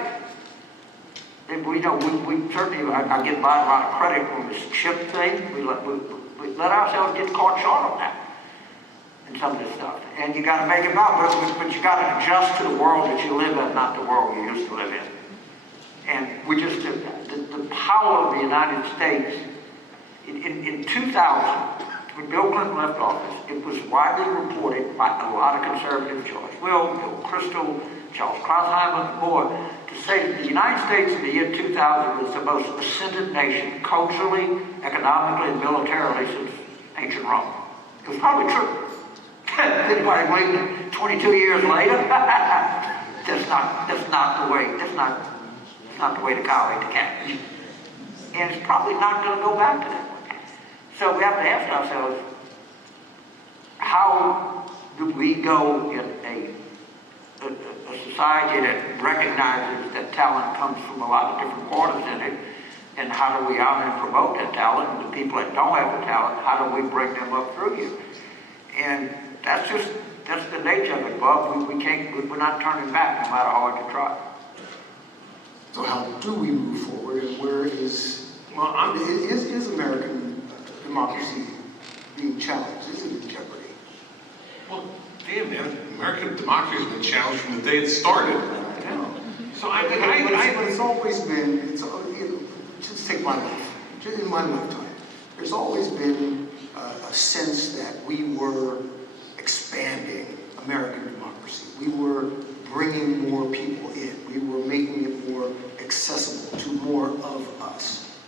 And we certainly, I get a lot of credit on this chip thing. We let ourselves get caught short on that and some of this stuff. And you got to make it about, but you got to adjust to the world that you live in, not the world you used to live in. And we just, the power of the United States, in 2000, when Bill Clinton left office, it was widely reported by a lot of conservatives, George Will, Bill Kristol, Charles Krauthammer, and more, to say that the United States in the year 2000 was the most ascendant nation culturally, economically, and militarily since ancient Rome. It was probably true. Anybody believe it 22 years later? That's not the way to cowboy the cat. And it's probably not going to go back to that way. So we have to ask ourselves, how do we go in a society that recognizes that talent comes from a lot of different quarters in it, and how do we honor and promote that talent, and the people that don't have the talent, how do we bring them up through you? And that's the nature of it, Bob. We're not turning back no matter how hard you try. So how do we move forward, and where is American democracy being challenged? Is it in jeopardy? Well, damn, man, American democracy has been challenged from the day it started. So But it's always been, just take my life, just in my lifetime, there's always been a sense that we were expanding American democracy. We were bringing more people in. We were making it more accessible to more of us.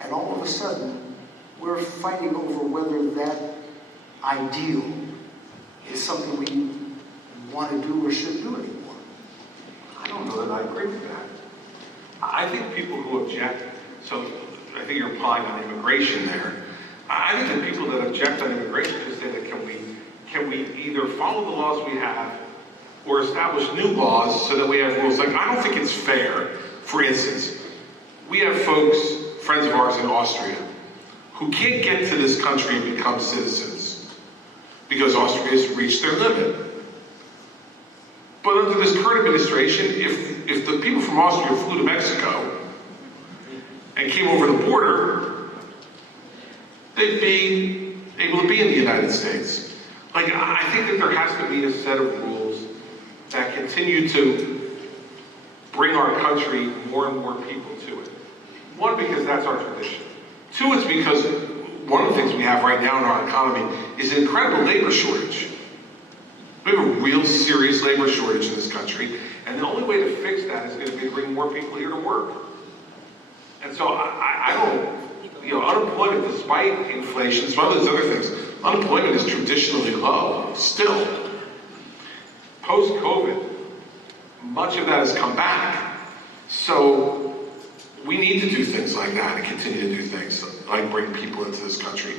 And all of a sudden, we're fighting over whether that ideal is something we want to do or should do anymore. I don't know that I agree with that. I think people who object, so I think you're implying on immigration there. I think the people that object on immigration just say that can we either follow the laws we have or establish new laws so that we have rules. Like, I don't think it's fair, for instance, we have folks, friends of ours in Austria, who can't get to this country and become citizens because Austria has reached their limit. But under this current administration, if the people from Austria flew to Mexico and came over the border, they'd be able to be in the United States. Like, I think that there has to be a set of rules that continue to bring our country more and more people to it. One, because that's our tradition. Two, it's because one of the things we have right now in our economy is an incredible labor shortage. We have a real serious labor shortage in this country, and the only way to fix that is going to be to bring more people here to work. And so I don't, unemployment, despite inflation, some of those other things, unemployment is traditionally low, still. Post-COVID, much of that has come back. So we need to do things like that and continue to do things like bring people into this country.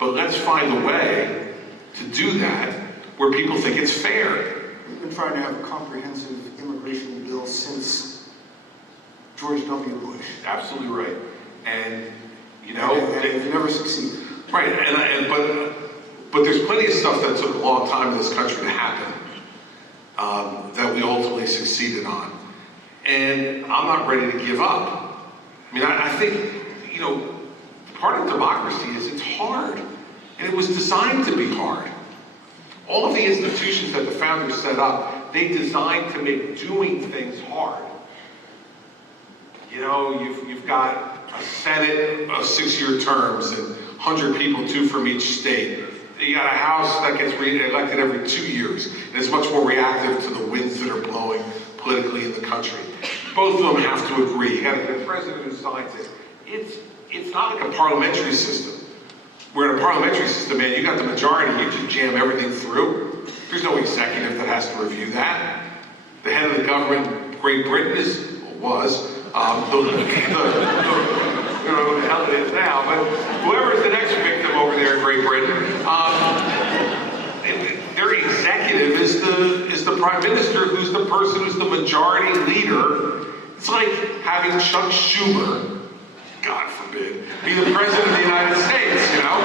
But let's find a way to do that where people think it's fair. We've been trying to have a comprehensive immigration bill since George W. Bush. Absolutely right. And, and we've never succeeded. Right, but there's plenty of stuff that took a long time in this country to happen that we ultimately succeeded on. And I'm not ready to give up. I mean, I think, part of democracy is it's hard. And it was designed to be hard. All of the institutions that the founders set up, they designed to make doing things hard. You've got a Senate of 6-year terms and 100 people, 2 from each state. You got a House that gets elected every 2 years, and it's much more reactive to the winds that are blowing politically in the country. Both of them have to agree. You got a president who signs it. It's not like a parliamentary system. Where in a parliamentary system, man, you got the majority, you just jam everything through. There's no executive that has to review that. The head of the government, Great Britain was, I don't know what the hell it is now, but whoever is the next victim over there in Great Britain, their executive is prime minister who's the person who's the majority leader. It's like having Chuck Schumer, God forbid, be the president of the United States, you know?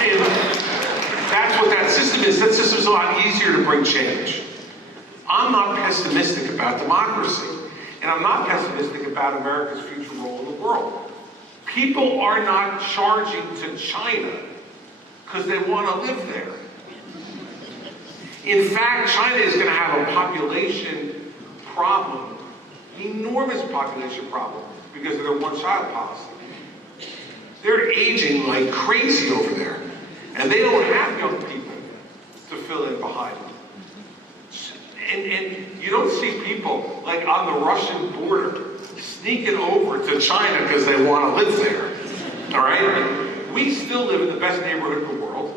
And that's what that system is. That system's a lot easier to bring change. I'm not pessimistic about democracy, and I'm not pessimistic about America's future role in the world. People are not charging to China because they want to live there. In fact, China is going to have a population problem, an enormous population problem, because of their one-child policy. They're aging like crazy over there, and they don't have young people to fill in behind them. And you don't see people like on the Russian border sneaking over to China because they want to live there, all right? We still live in the best neighborhood in the world.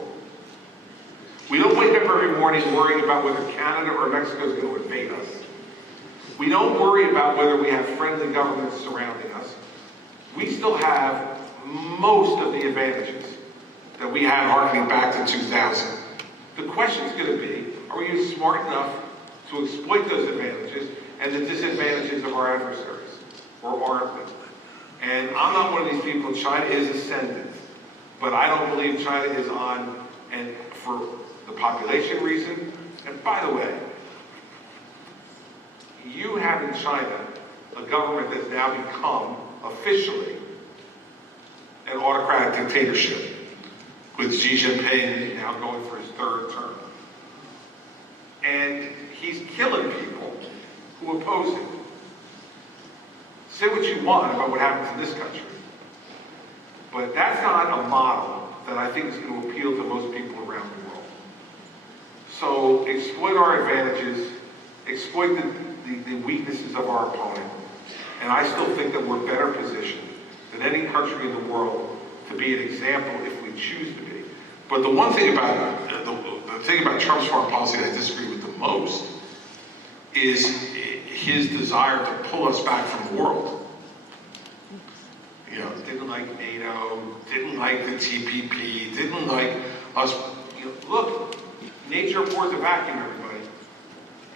We don't wake up every morning worrying about whether Canada or Mexico is going to invade us. We don't worry about whether we have friendly governments surrounding us. We still have most of the advantages that we had harkening back to 2000. The question is going to be, are we smart enough to exploit those advantages and the disadvantages of our adversaries, or aren't we? And I'm not one of these people. China is ascendant, but I don't believe China is on, and for the population reason. And by the way, you have in China a government that's now become officially an autocratic dictatorship, with Xi Jinping now going for his third term. And he's killing people who oppose him. Say what you want about what happens in this country, but that's not a model that I think is going to appeal to most people around the world. So exploit our advantages, exploit the weaknesses of our opponent, and I still think that we're better positioned than any country in the world to be an example if we choose to be. But the one thing about the thing about Trump's foreign policy that I disagree with the most is his desire to pull us back from the world. You know, didn't like NATO, didn't like the TPP, didn't like us. You know, look, nature abhors a vacuum, everybody.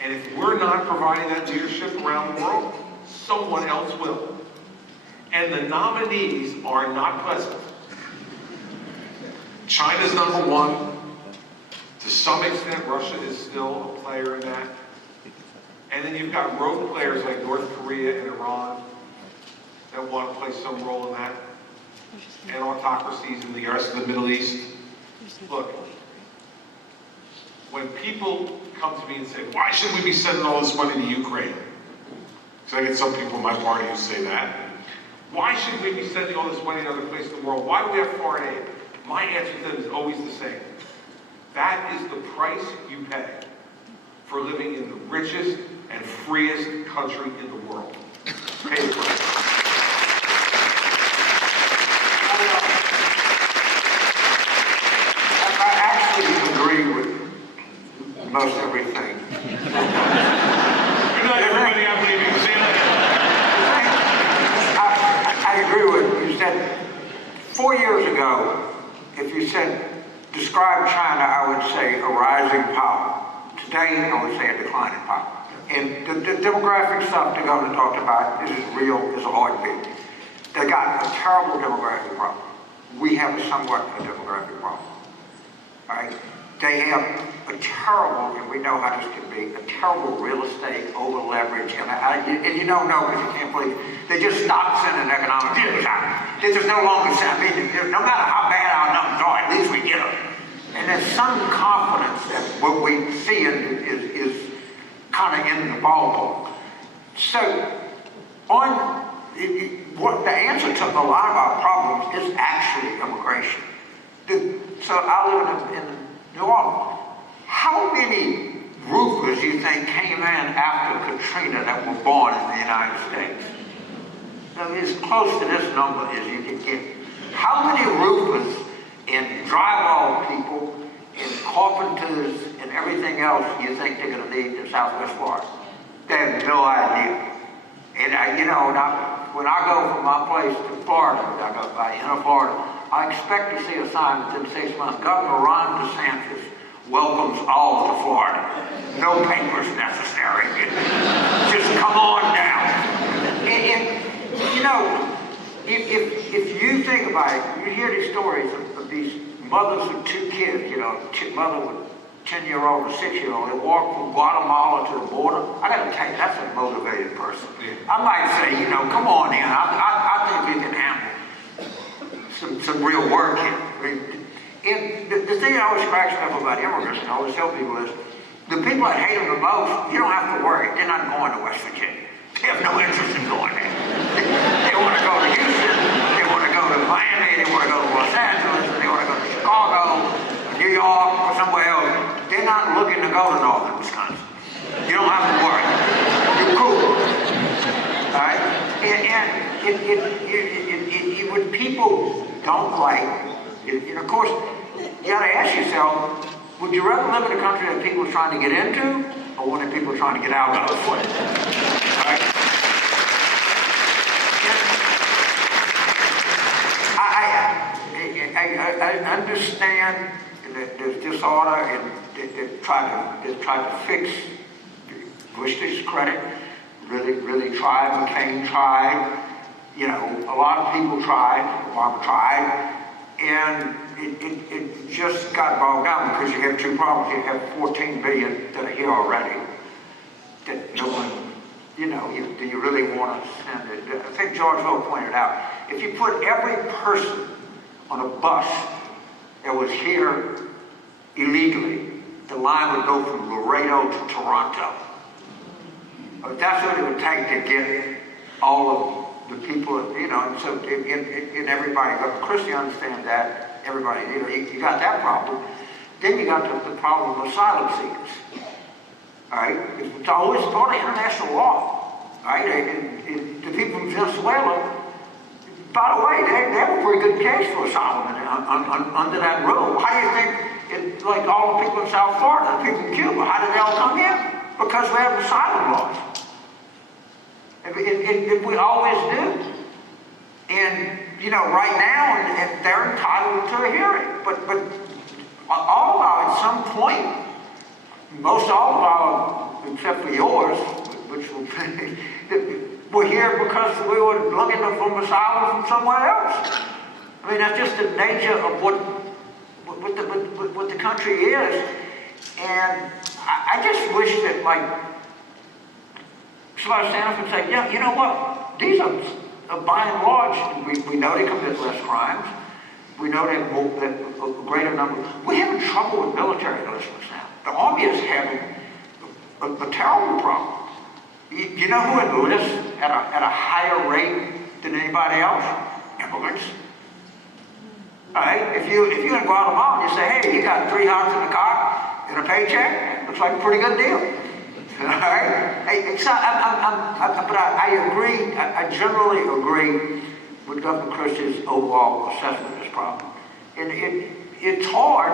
And if we're not providing that leadership around the world, someone else will. And the nominees are not pleasant. China's number one. To some extent, Russia is still a player in that. And then you've got rogue players like North Korea and Iran that want to play some role in that, and autocracies in the rest of the Middle East. Look, when people come to me and say, why should we be sending all this money to Ukraine? Because I get some people in my party who say that. Why should we be sending all this money to other places in the world? Why do we have foreign aid? My answer to them is always the same. That is the price you pay for living in the richest and freest country in the world. Pay the price. I actually agree with most everything. Good night, everybody. I'm leaving. See you later. I agree with what you said. 4 years ago, if you said, describe China, I would say a rising power. Today, I would say a declining power. And the demographic stuff the governor talked about is as real as a heartbeat. They got a terrible demographic problem. We have somewhat a demographic problem. Right? They have a terrible, and we know how this can be, a terrible real estate over leverage. And you don't know because you can't believe they just stopped sending economic news out. They just no longer send. I mean, no matter how bad our numbers are, at least we get them. And there's some confidence that what we see is kind of in the ballpark. So, what the answer to a lot of our problems is actually immigration. So I live in New Orleans. How many roofers do you think came in after Katrina that were born in the United States? I mean, as close to this number as you can get. How many roofers and drywall people and carpenters and everything else do you think they're going to need in Southwest Florida? They have no idea. And when I go from my place to Florida, I go by inner Florida, I expect to see a sign within 6 months. Governor Ron DeSantis welcomes all to Florida. No papers necessary. Just come on down. And you know, if you think about it, you hear these stories of these mothers with 2 kids, you know, mother with 10-year-old or 6-year-old, they walk from Guatemala to the border. I gotta tell you, that's a motivated person. I might say, you know, come on in. I think we can handle some real work here. I mean, and the thing I always scratch up about immigrants, and I always tell people is, the people that hate them the most, you don't have to worry. They're not going to West Virginia. They have no interest in going there. They want to go to Houston, they want to go to Miami, they want to go to Los Angeles, they want to go to Chicago, New York, or somewhere else. They're not looking to go to northern Wisconsin. You don't have to worry. You're cool. All right? And what people don't like, and of course, you got to ask yourself, would you rather live in a country that people are trying to get into, or one that people are trying to get out of? All right? I understand that there's disorder, and they try to fix. Wish this credit, really tried. McCain tried. You know, a lot of people tried. Obama tried, and it just got bogged down because you have 2 problems. You have 14 billion that are here already. That no one, you know, do you really want to send it? I think George Vogt pointed out, if you put every person on a bus that was here illegally, the line would go from Laredo to Toronto. But that's what it would take to get all of the people, you know, and so in everybody, but Christie understands that, everybody, you know, you got that problem. Then you got the problem of asylum seekers. All right? It's always part of international law. All right? And the people from Venezuela, by the way, they have a pretty good case for asylum under that rule. How do you think, like all the people in South Florida, the people in Cuba, how did they all come here? Because we have asylum laws. And we always do. And, you know, right now, they're entitled to a hearing. But all of our, at some point, most all of our, except for yours, which will we're here because we were looking for asylum from somewhere else. I mean, that's just the nature of what the country is. And I just wish that, like, somebody stand up and say, yeah, you know what? These are, by and large, we know they commit less crimes. We know that a greater number. We're having trouble with military enlistments now. The Army is having a terrible problem. You know who enlists at a higher rate than anybody else? Immigrants. All right? If you're in Guatemala and you say, hey, you got 3 hours in the car and a paycheck, looks like a pretty good deal. All right? But I agree, I generally agree with Governor Christie's overall assessment of this problem. And it's hard,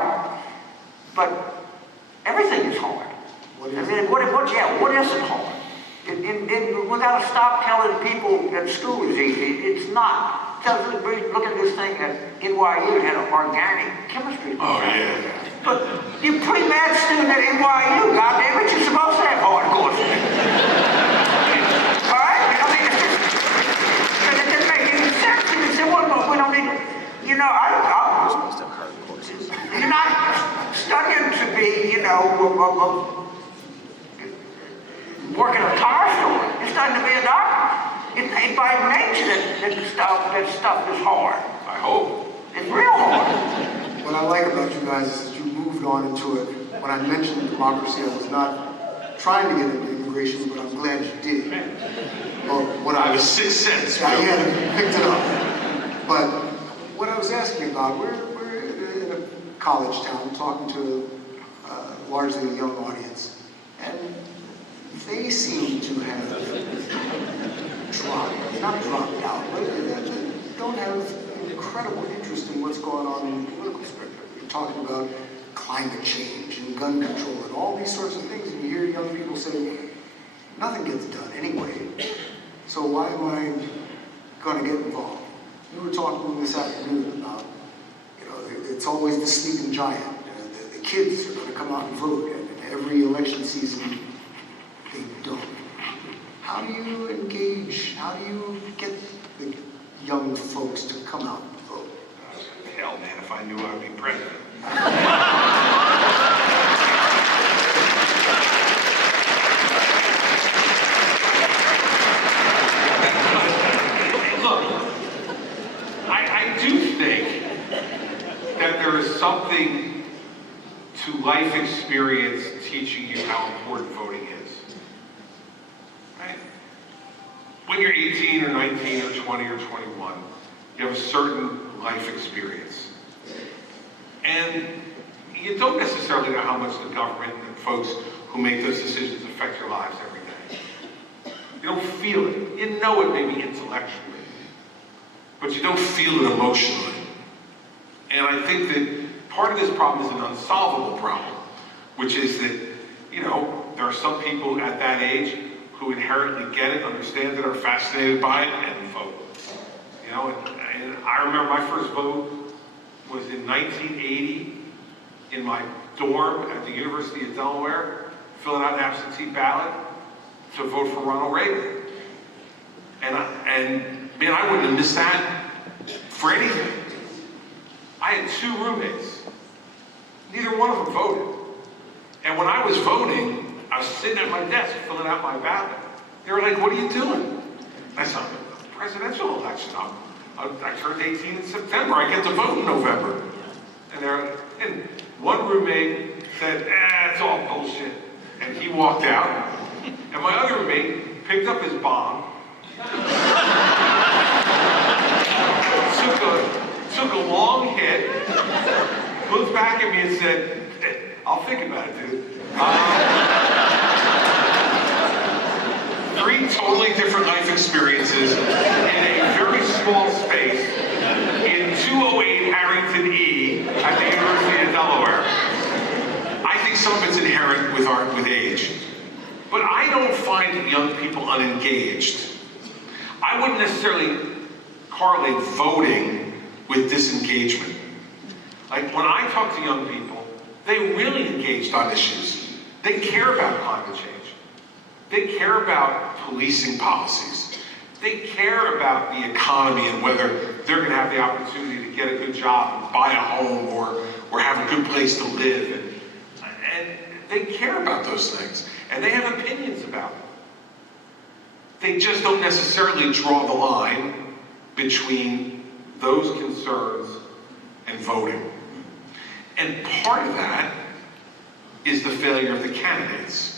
but everything is hard. What isn't hard? And we got to stop telling people that school is easy. It's not. Look at this thing at NYU had an organic chemistry program. Oh, yeah. But you're a pretty bad student at NYU, goddamn it, you're supposed to have hard courses. All right? I mean, it doesn't make any sense. You say, well, we don't need, you know, you're not studying to be, you know, working a car store. It's studying to be a doctor. It's by nature that stuff is hard. I hope. It's real hard. What I like about you guys is that you moved on into it. When I mentioned democracy, I was not trying to get into immigration, but I'm glad you did. Well, I was 6 cents. I had picked it up. But what I was asking about, we're in a college town talking to largely a young audience, and they seem to have dropped out, but they don't have incredible interest in what's going on in the political spectrum. You're talking about climate change and gun control and all these sorts of things, and you hear young people say, nothing gets done anyway, so why am I going to get involved? We were talking this afternoon about, you know, it's always the sleeping giant. The kids are going to come out and vote, and every election season they don't. How do you engage? How do you get the young folks to come out and vote? Hell, man, if I knew I'd be president. Look, I do think that there is something to life experience teaching you how important voting is. Right? When you're 18 or 19 or 20 or 21, you have a certain life experience. And you don't necessarily know how much the government and folks who make those decisions affect your lives every day. You don't feel it. You know it maybe intellectually, but you don't feel it emotionally. And I think that part of this problem is an unsolvable problem, which is that, you know, there are some people at that age who inherently get it, understand it, are fascinated by it, and vote. You know, and I remember my first vote was in 1980 in my dorm at the University of Delaware, filling out an absentee ballot to vote for Ronald Reagan. And man, I wouldn't have missed that for anything. I had 2 roommates. Neither one of them voted. And when I was voting, I was sitting at my desk filling out my ballot. They were like, "What are you doing?" I said, "Presidential election. I turned 18 in September. I get to vote in November." And one roommate said, "It's all bullshit." And he walked out. And my other roommate picked up his bomb, took a long hit, looked back at me and said, "I'll think about it, dude." 3 totally different life experiences in a very small space in 208 Harrington E at the University of Delaware. I think some of it's inherent with age. But I don't find young people unengaged. I wouldn't necessarily correlate voting with disengagement. Like when I talk to young people, they really engaged on issues. They care about climate change. They care about policing policies. They care about the economy and whether they're going to have the opportunity to get a good job and buy a home or have a good place to live. And they care about those things. And they have opinions about it. They just don't necessarily draw the line between those concerns and voting. And part of that is the failure of the candidates.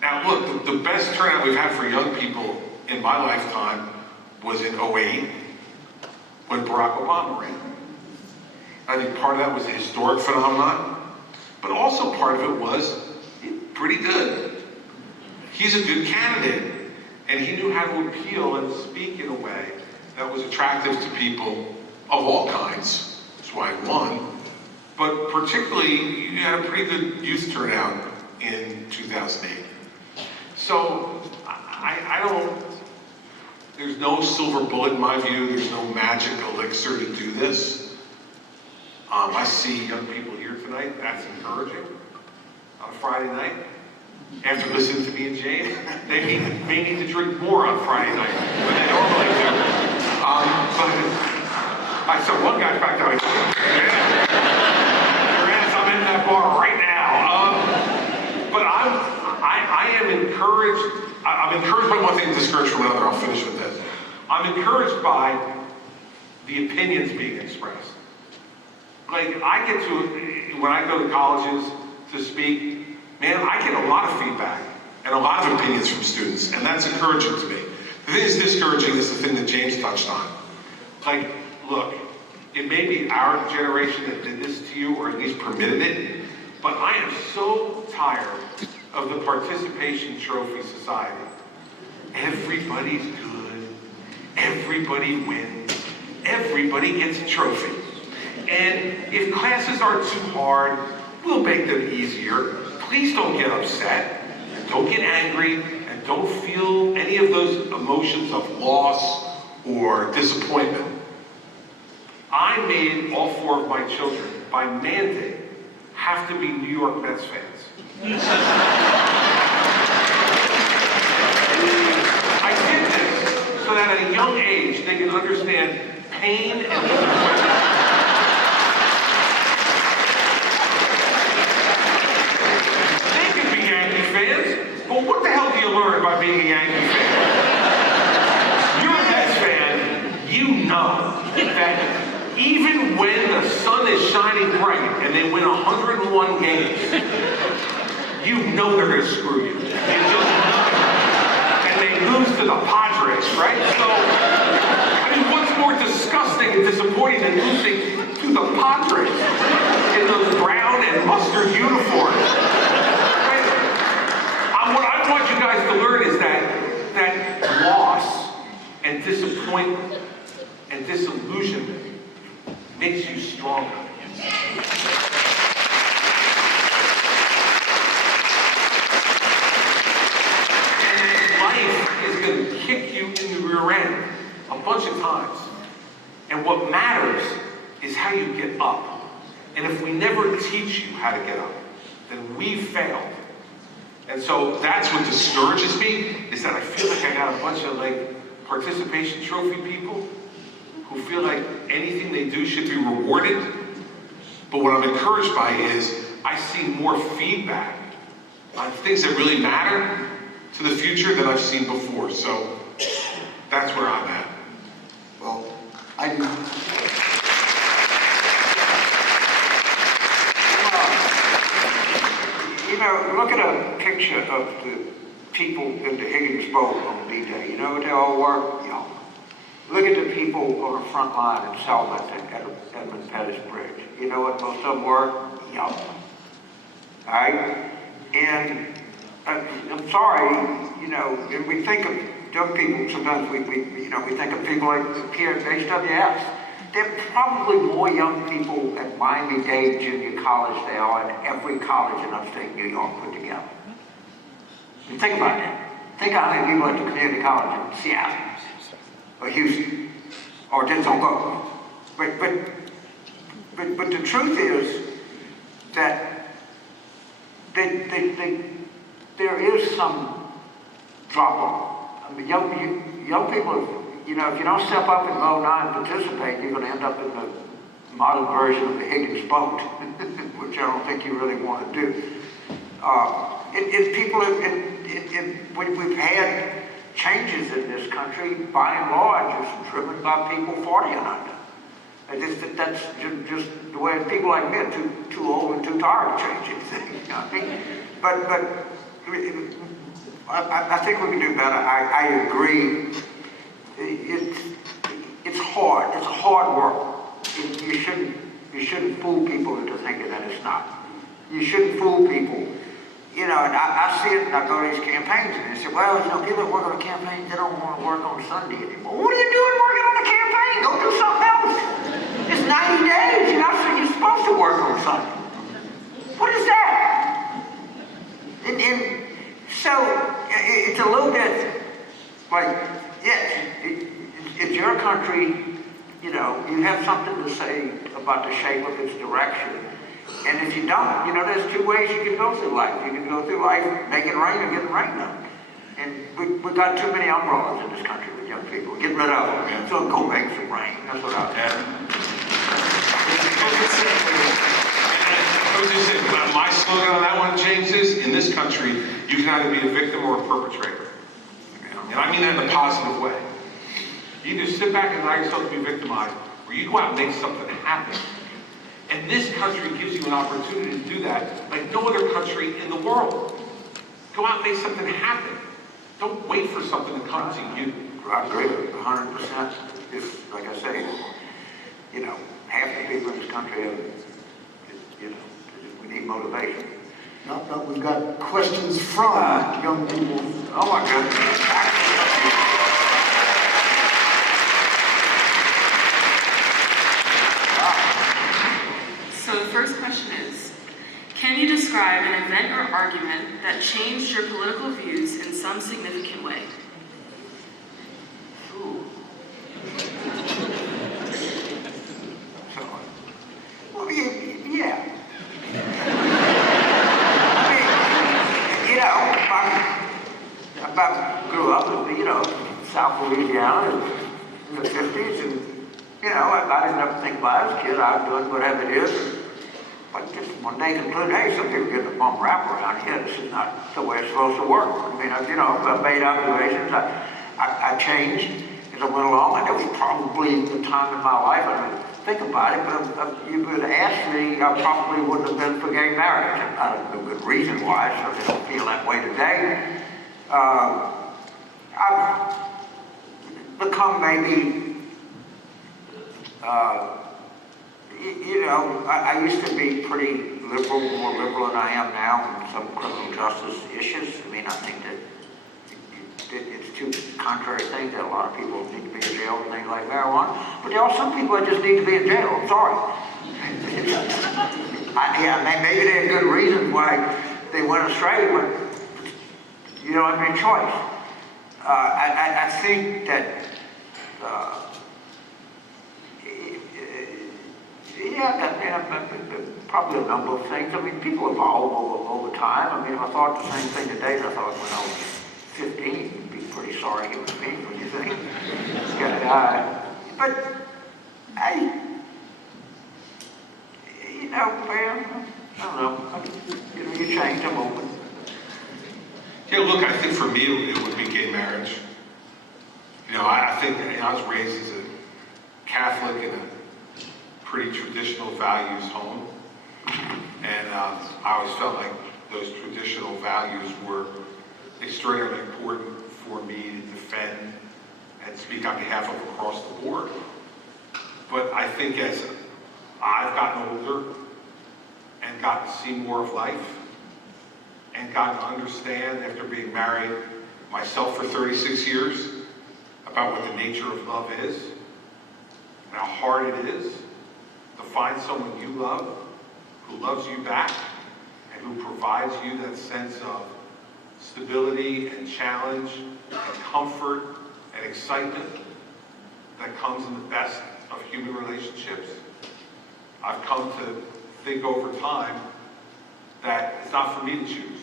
Now look, the best turnout we've had for young people in my lifetime was in 2008 when Barack Obama ran. I think part of that was a historic phenomenon, but also part of it was pretty good. He's a good candidate, and he knew how to appeal and speak in a way that was attractive to people of all kinds. That's why he won. But particularly, you had a pretty good youth turnout in 2008. So I don't, there's no silver bullet in my view. There's no magic elixir to do this. I see young people here tonight. That's encouraging. On a Friday night, after listening to me and Jane, they need to drink more on Friday night than they normally do. But I saw one guy back there, yeah, I'm in that bar right now. But I am encouraged. I'm encouraged by one thing, discouraged from another. I'll finish with this. I'm encouraged by the opinions being expressed. Like I get to, when I go to colleges to speak, man, I get a lot of feedback and a lot of opinions from students, and that's encouraging to me. The thing that's discouraging is the thing that James touched on. Like, look, it may be our generation that did this to you, or at least permitted it, but I am so tired of the participation trophy society. Everybody's good, everybody wins, everybody gets a trophy. And if classes are too hard, we'll make them easier. Please don't get upset, and don't get angry, and don't feel any of those emotions of loss or disappointment. I made all 4 of my children, by mandate, have to be New York Mets fans. I did this so that at a young age they can understand pain and disappointment. They can be Yankee fans, but what the hell do you learn by being a Yankee fan? You're a Mets fan, you know that even when the sun is shining bright and they win 101 games, you know they're going to screw you. You just know. And they lose to the Padres, right? So, I mean, what's more disgusting and disappointing than losing to the Padres in those brown and mustard uniforms? Right? What I want you guys to learn is that loss and disappointment and disillusionment makes you stronger. And life is going to kick you in the rear end a bunch of times. And what matters is how you get up. And if we never teach you how to get up, then we failed. And so that's what discourages me, is that I feel like I got a bunch of participation trophy people who feel like anything they do should be rewarded. But what I'm encouraged by is I see more feedback on things that really matter to the future than I've seen before. So that's where I'm at. Well, I do. Look at a picture of the people in the Higgins boat on D-Day. You know what they all were? Young. Look at the people on the front line in Selma at Edmund Pettus Bridge. You know what most of them were? Young. All right? And I'm sorry, and we think of young people, sometimes we think of people like here at HWS. There are probably more young people at Miami-Dade Junior College there are at every college in upstate New York put together. And think about that. Think how many people at the community college in Seattle, or Houston, or just don't go. But the truth is that there is some drop-off. I mean, young people, if you don't step up and go out and participate, you're going to end up in the modern version of the Higgins boat, which I don't think you really want to do. We've had changes in this country, by and large, is driven by people 40 and under. That's just the way people like me are too old and too tired to change anything. But I think we can do better. I agree. It's hard. It's hard work. You shouldn't fool people into thinking that it's not. You shouldn't fool people. And I see it, and I go to these campaigns, and they say, well, people that work on the campaign, they don't want to work on Sunday anymore. What are you doing working on the campaign? Go do something else. It's 90 days. You're supposed to work on Sunday. What is that? And so it's a little bit like, yes, it's your country. You have something to say about the shape of its direction. And if you don't, there's two ways you can go through life. You can go through life making rain or getting rained on. And we've got too many umbrellas in this country with young people. Get rid of them. Yeah. So go make some rain. That's what I was just saying, my slogan on that one, James, is, in this country, you can either be a victim or a perpetrator. And I mean that in a positive way. You either sit back and allow yourself to be victimized, or you go out and make something happen. And this country gives you an opportunity to do that like no other country in the world. Go out and make something happen. Don't wait for something to come to you. I agree with 100%. If, like I say, half the people in this country have, we need motivation. No, we've got questions from young people. Oh my goodness. So the first question is, can you describe an event or argument that changed your political views in some significant way? Ooh. Well, yeah. grew up, South Louisiana in the 50s, and, I didn't ever think about it as a kid. I was doing whatever it is. But just one day concluded, hey, some people get a bum rap around here. This is not the way it's supposed to work. I mean, I made observations. I changed as I went along, and there was probably the time in my life, I didn't think about it, but if you would ask me, I probably wouldn't have been for gay marriage. I don't know a good reason why, so they don't feel that way today. I've become maybe, I used to be pretty liberal, more liberal than I am now on some criminal justice issues. I mean, I think that it's two contrary things, that a lot of people need to be in jail and things like marijuana. But there are some people that just need to be in jail. I'm sorry. Maybe they have good reasons why they went astray, but you don't have any choice. I think that, probably a number of things. I mean, people evolve over time. I mean, if I thought the same thing today as I thought when I was 15, you'd be pretty sorry human being, what do you think? But I don't know. You change, I'm open. Yeah, look, I think for me it would be gay marriage. I think I was raised as a Catholic in a pretty traditional values home. And I always felt like those traditional values were extraordinarily important for me to defend and speak on behalf of across the board. But I think as I've gotten older and gotten to see more of life and gotten to understand, after being married myself for 36 years, about what the nature of love is and how hard it is to find someone you love, who loves you back, and who provides you that sense of stability and challenge and comfort and excitement that comes in the best of human relationships. I've come to think over time that it's not for me to choose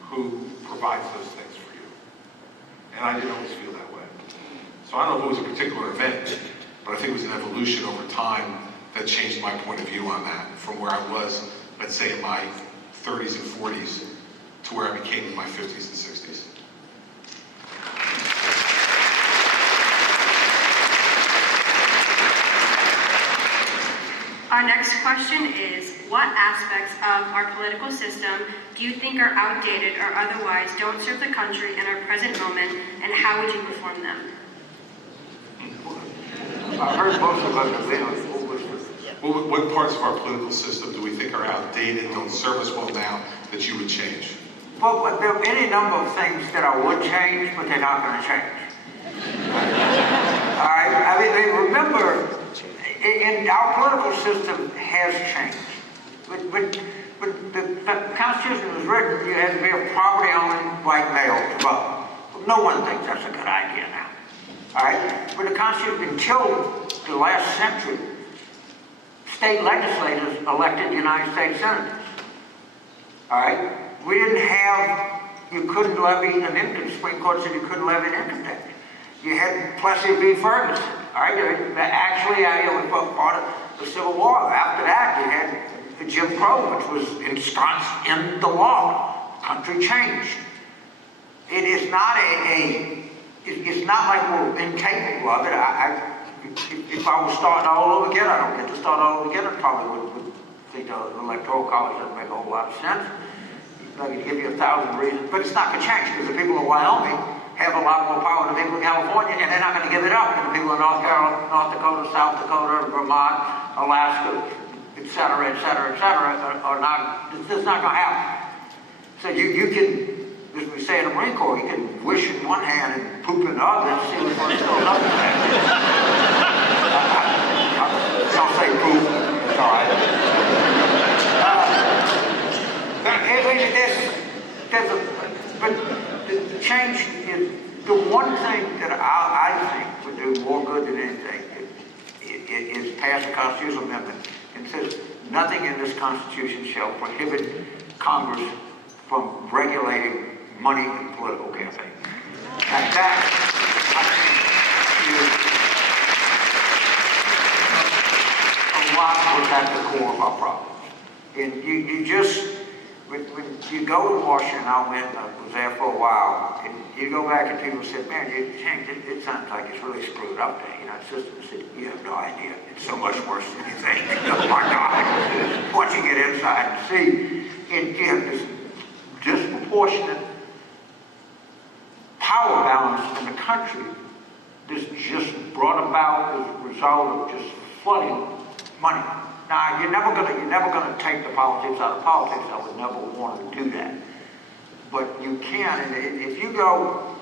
who provides those things for you. And I didn't always feel that way. So I don't know if it was a particular event, but I think it was an evolution over time that changed my point of view on that, from where I was, let's say, in my 30s and 40s to where I became in my 50s and 60s. Our next question is, what aspects of our political system do you think are outdated or otherwise don't serve the country in our present moment, and how would you reform them? I heard most of us. Well, what parts of our political system do we think are outdated, don't serve us well now, that you would change? Well, there are any number of things that I would change, but they're not going to change. All right? I mean, remember, our political system has changed. But the Constitution was written, you had to be a property-owning white male to vote. No one thinks that's a good idea now. All right? But the Constitution, until the last century, state legislators elected United States senators. All right? We didn't have, you couldn't levy an income, the Supreme Court said you couldn't levy an income tax. You had Plessy v. Ferguson. All right? Actually, it was part of the Civil War. After that, you had Jim Crow, which was ensconced in the law. The country changed. It is not it's not like we're incapable of it. If I was starting all over again, I don't get to start all over again, I probably would think the Electoral College doesn't make a whole lot of sense. I can give you 1,000 reasons, but it's not going to change because the people of Wyoming have a lot more power than the people of California, and they're not going to give it up. And the people of North Carolina, North Dakota, South Dakota, Vermont, Alaska, et cetera, are not, this is not going to happen. So you can, as we say in the Marine Corps, you can wish in one hand and poop in the other and see which one's still another hand. Don't say poop, it's all right. But the change is, the one thing that I think would do more good than anything is pass a constitutional amendment and says nothing in this Constitution shall prohibit Congress from regulating money in political campaigns. And that, I think, is a lot was at the core of our problems. And you just, when you go to Washington, I was there for a while, and you go back and people say, man, it sounds like it's really screwed up there. You know, the system said, you have no idea. It's so much worse than you think. Oh my God. Once you get inside and see, and you have this disproportionate power balance in the country that's just brought about as a result of just flooding money. Now, you're never gonna take the politics out of politics. I would never want to do that. But you can, and if you go,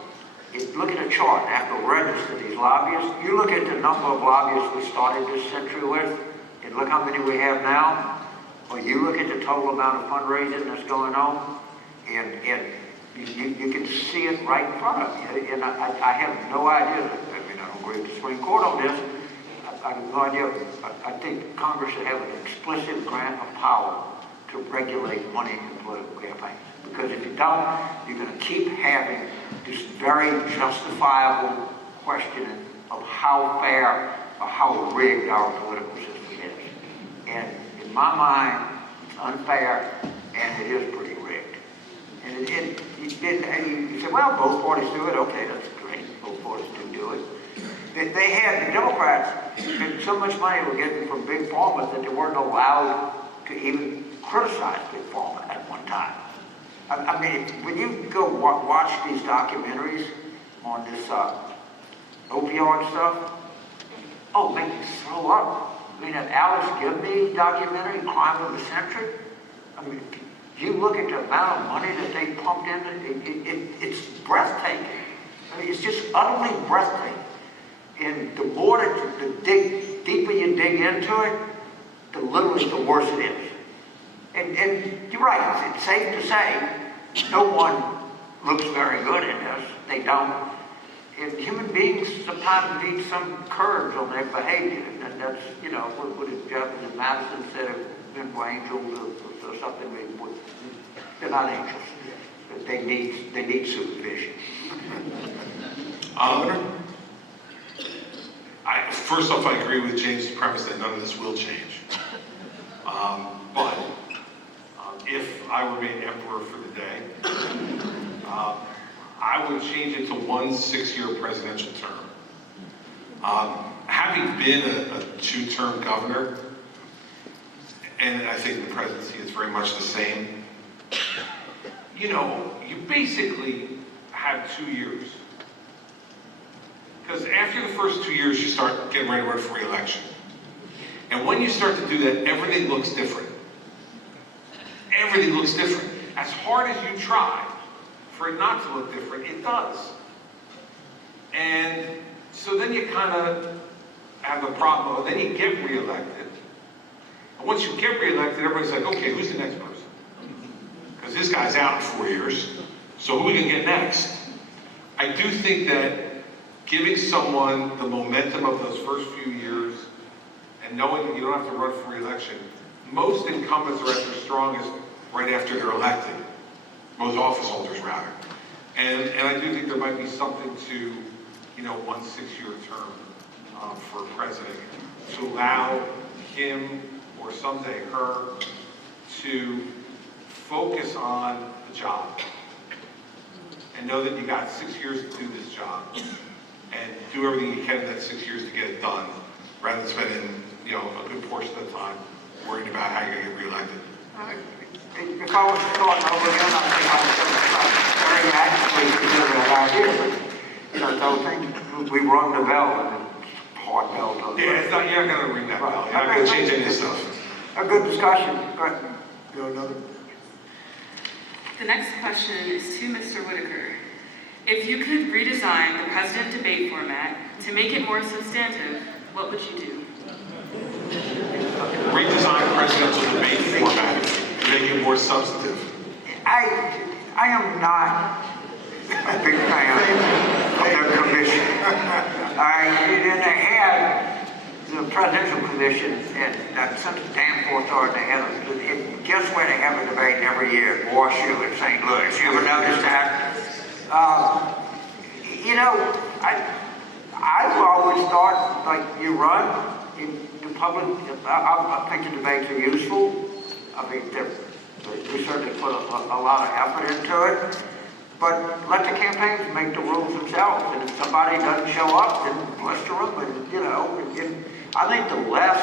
look at a chart after register these lobbyists, you look at the number of lobbyists we started this century with, and look how many we have now, or you look at the total amount of fundraising that's going on, and you can see it right in front of you. And I have no idea, I mean, I don't agree with the Supreme Court on this. I have no idea. I think Congress should have an explicit grant of power to regulate money in political campaigns. Because if you don't, you're going to keep having this very justifiable questioning of how fair or how rigged our political system is. And in my mind, it's unfair and it is pretty rigged. And you say, well, both parties do it. Okay, that's great. Both parties do it. They had, the Democrats, and so much money were getting from Big Pharma that they weren't allowed to even criticize Big Pharma at one time. I mean, when you go watch these documentaries on this opioid stuff, oh, make you throw up. I mean, that L.H.D documentary, Crime of the Century, I mean, you look at the amount of money that they pumped in, it's breathtaking. I mean, it's just utterly breathtaking. And the more that deeper you dig into it, the worse it is. And you're right, it's safe to say no one looks very good in this. They don't. And human beings sometimes need some courage on their behavior. And that's, you know, what Jefferson Madison said, if we're angels or something, they're not angels. They need supervision. First off, I agree with James' premise that none of this will change. But if I were made emperor for the day, I would change it to 1 6-year presidential term. Having been a 2-term governor, and I think the presidency is very much the same, you know, you basically have 2 years. Because after the first 2 years, you start getting ready to run for re-election. And when you start to do that, everything looks different. Everything looks different. As hard as you try for it not to look different, it does. And so then you kind of have a problem. Then you get re-elected. And once you get re-elected, everybody's like, okay, who's the next person? Because this guy's out in 4 years. So who are we going to get next? I do think that giving someone the momentum of those first few years and knowing that you don't have to run for re-election, most incumbents are at their strongest right after they're elected. Most office holders, rather. And I do think there might be something to, you know, 1 6-year term for a president to allow him or someday her to focus on the job and know that you got 6 years to do this job and do everything you can in that 6 years to get it done, rather than spending, you know, a good portion of the time worrying about how you're going to get reelected. If I was starting over again, I think I would very actively consider that idea. But, you know, those things, we rung the bell and hard bell. Yeah, it's not, you're not going to ring that bell. You're not going to change any of this stuff. A good discussion. Go ahead. Go another. The next question is to Mr. Whitaker. If you could redesign the president debate format to make it more substantive, what would you do? Redesign presidential debate format to make it more substantive. I am not a big fan of the commission. And they had the presidential commission, and since Danforth started, they had guess where they have a debate every year? Warshoe and St. Louis. You ever notice that? run. The public, I think the debates are useful. I mean, we certainly put a lot of effort into it. But let the campaigns make the rules themselves. And if somebody doesn't show up, then blister them. And, you know, and I think the less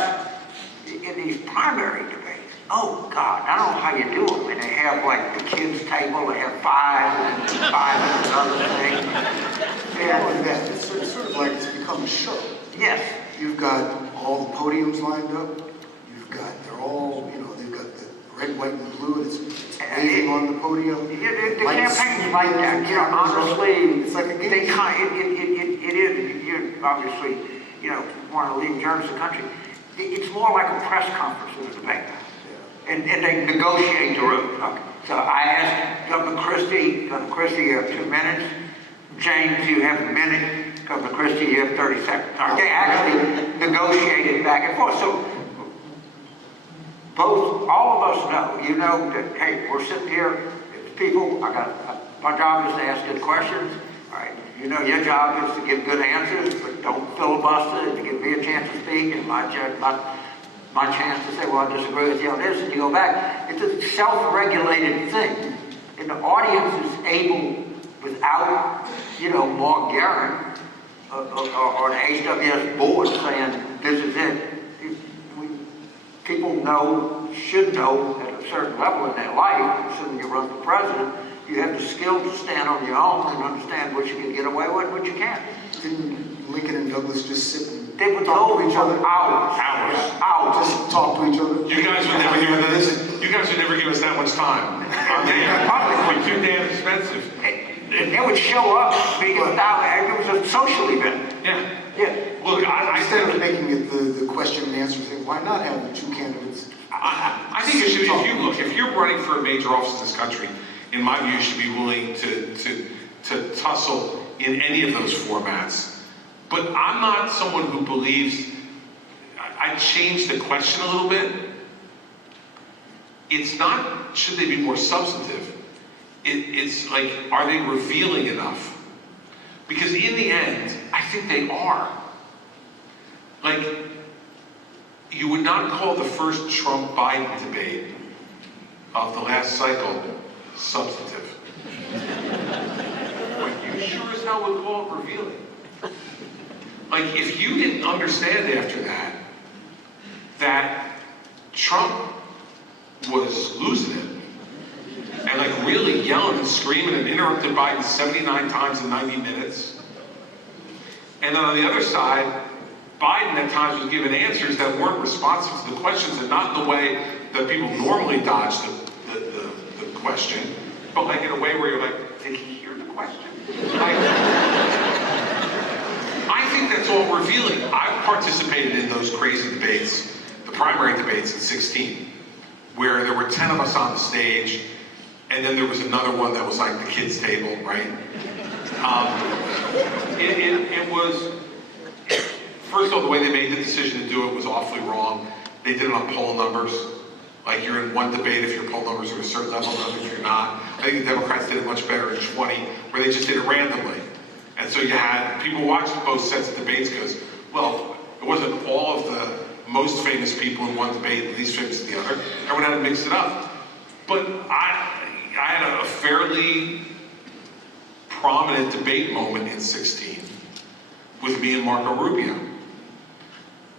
in these primary debates, oh God, I don't know how you do them. And they have like the kids' table, they have 5 and 5 and another thing. And It's sort of like it's become a show. yes, You've got all the podiums lined up. They're all, you know, they've got the red, white, and blue. It's waving on the podium. the Lights, campaigns like that, you know, honestly, it's like a game. they it is, you obviously, you know, want to lead journalists the country. It's more like a press conference than a debate. And they negotiate the room. Okay. So I asked Governor Christie, you have 2 minutes. James, you have a minute. Governor Christie, you have 30 seconds. They actually negotiated back and forth. So all of us know, you know that, hey, we're sitting here, it's people, my job is to ask good questions. All right, you know your job is to give good answers, but don't filibuster it, to give me a chance to speak, and my chance to say, well, I disagree with you on this, and you go back. It's a self-regulated thing. And the audience is able, without, you know, Mark Guerin or the HWS board saying, this is it. People should know at a certain level in their life, assuming you run for president, you have the skill to stand on your own and understand what you can get away with and what you can't. Didn't Lincoln and Douglas just sit and They would talk go to each other? hours. Just talk to each other? You guys would never give us that much time. We're too damn expensive. They would show up because it was a social event. Yeah. Yeah. Look, I Instead of think making it the question and answer thing, why not have the 2 candidates? I think you should. If you're running for a major office in this country, in my view, you should be willing to tussle in any of those formats. But I'm not someone who believes. I changed the question a little bit. It's not should they be more substantive. It's like, are they revealing enough? Because in the end, I think they are. Like, you would not call the first Trump-Biden debate of the last cycle substantive. But you sure as hell would call it revealing. Like, if you didn't understand after that Trump was losing it, and like really yelling and screaming and interrupted Biden 79 times in 90 minutes. And then on the other side, Biden at times was giving answers that weren't responsive to the questions and not in the way that people normally dodge the question, but like in a way where you're like, did he hear the question? Like, I think that's all revealing. I've participated in those crazy debates, the primary debates in 16, where there were 10 of us on the stage. And then there was another one that was like the kids' table, right? It was, first of all, the way they made the decision to do it was awfully wrong. They did it on poll numbers. Like you're in one debate if your poll numbers are a certain level, another if you're not. I think the Democrats did it much better in 20, where they just did it randomly. And so you had people watch both sets of debates because, well, it wasn't all of the most famous people in one debate, the least famous in the other. Everyone had to mix it up. But I had a fairly prominent debate moment in 16 with me and Marco Rubio,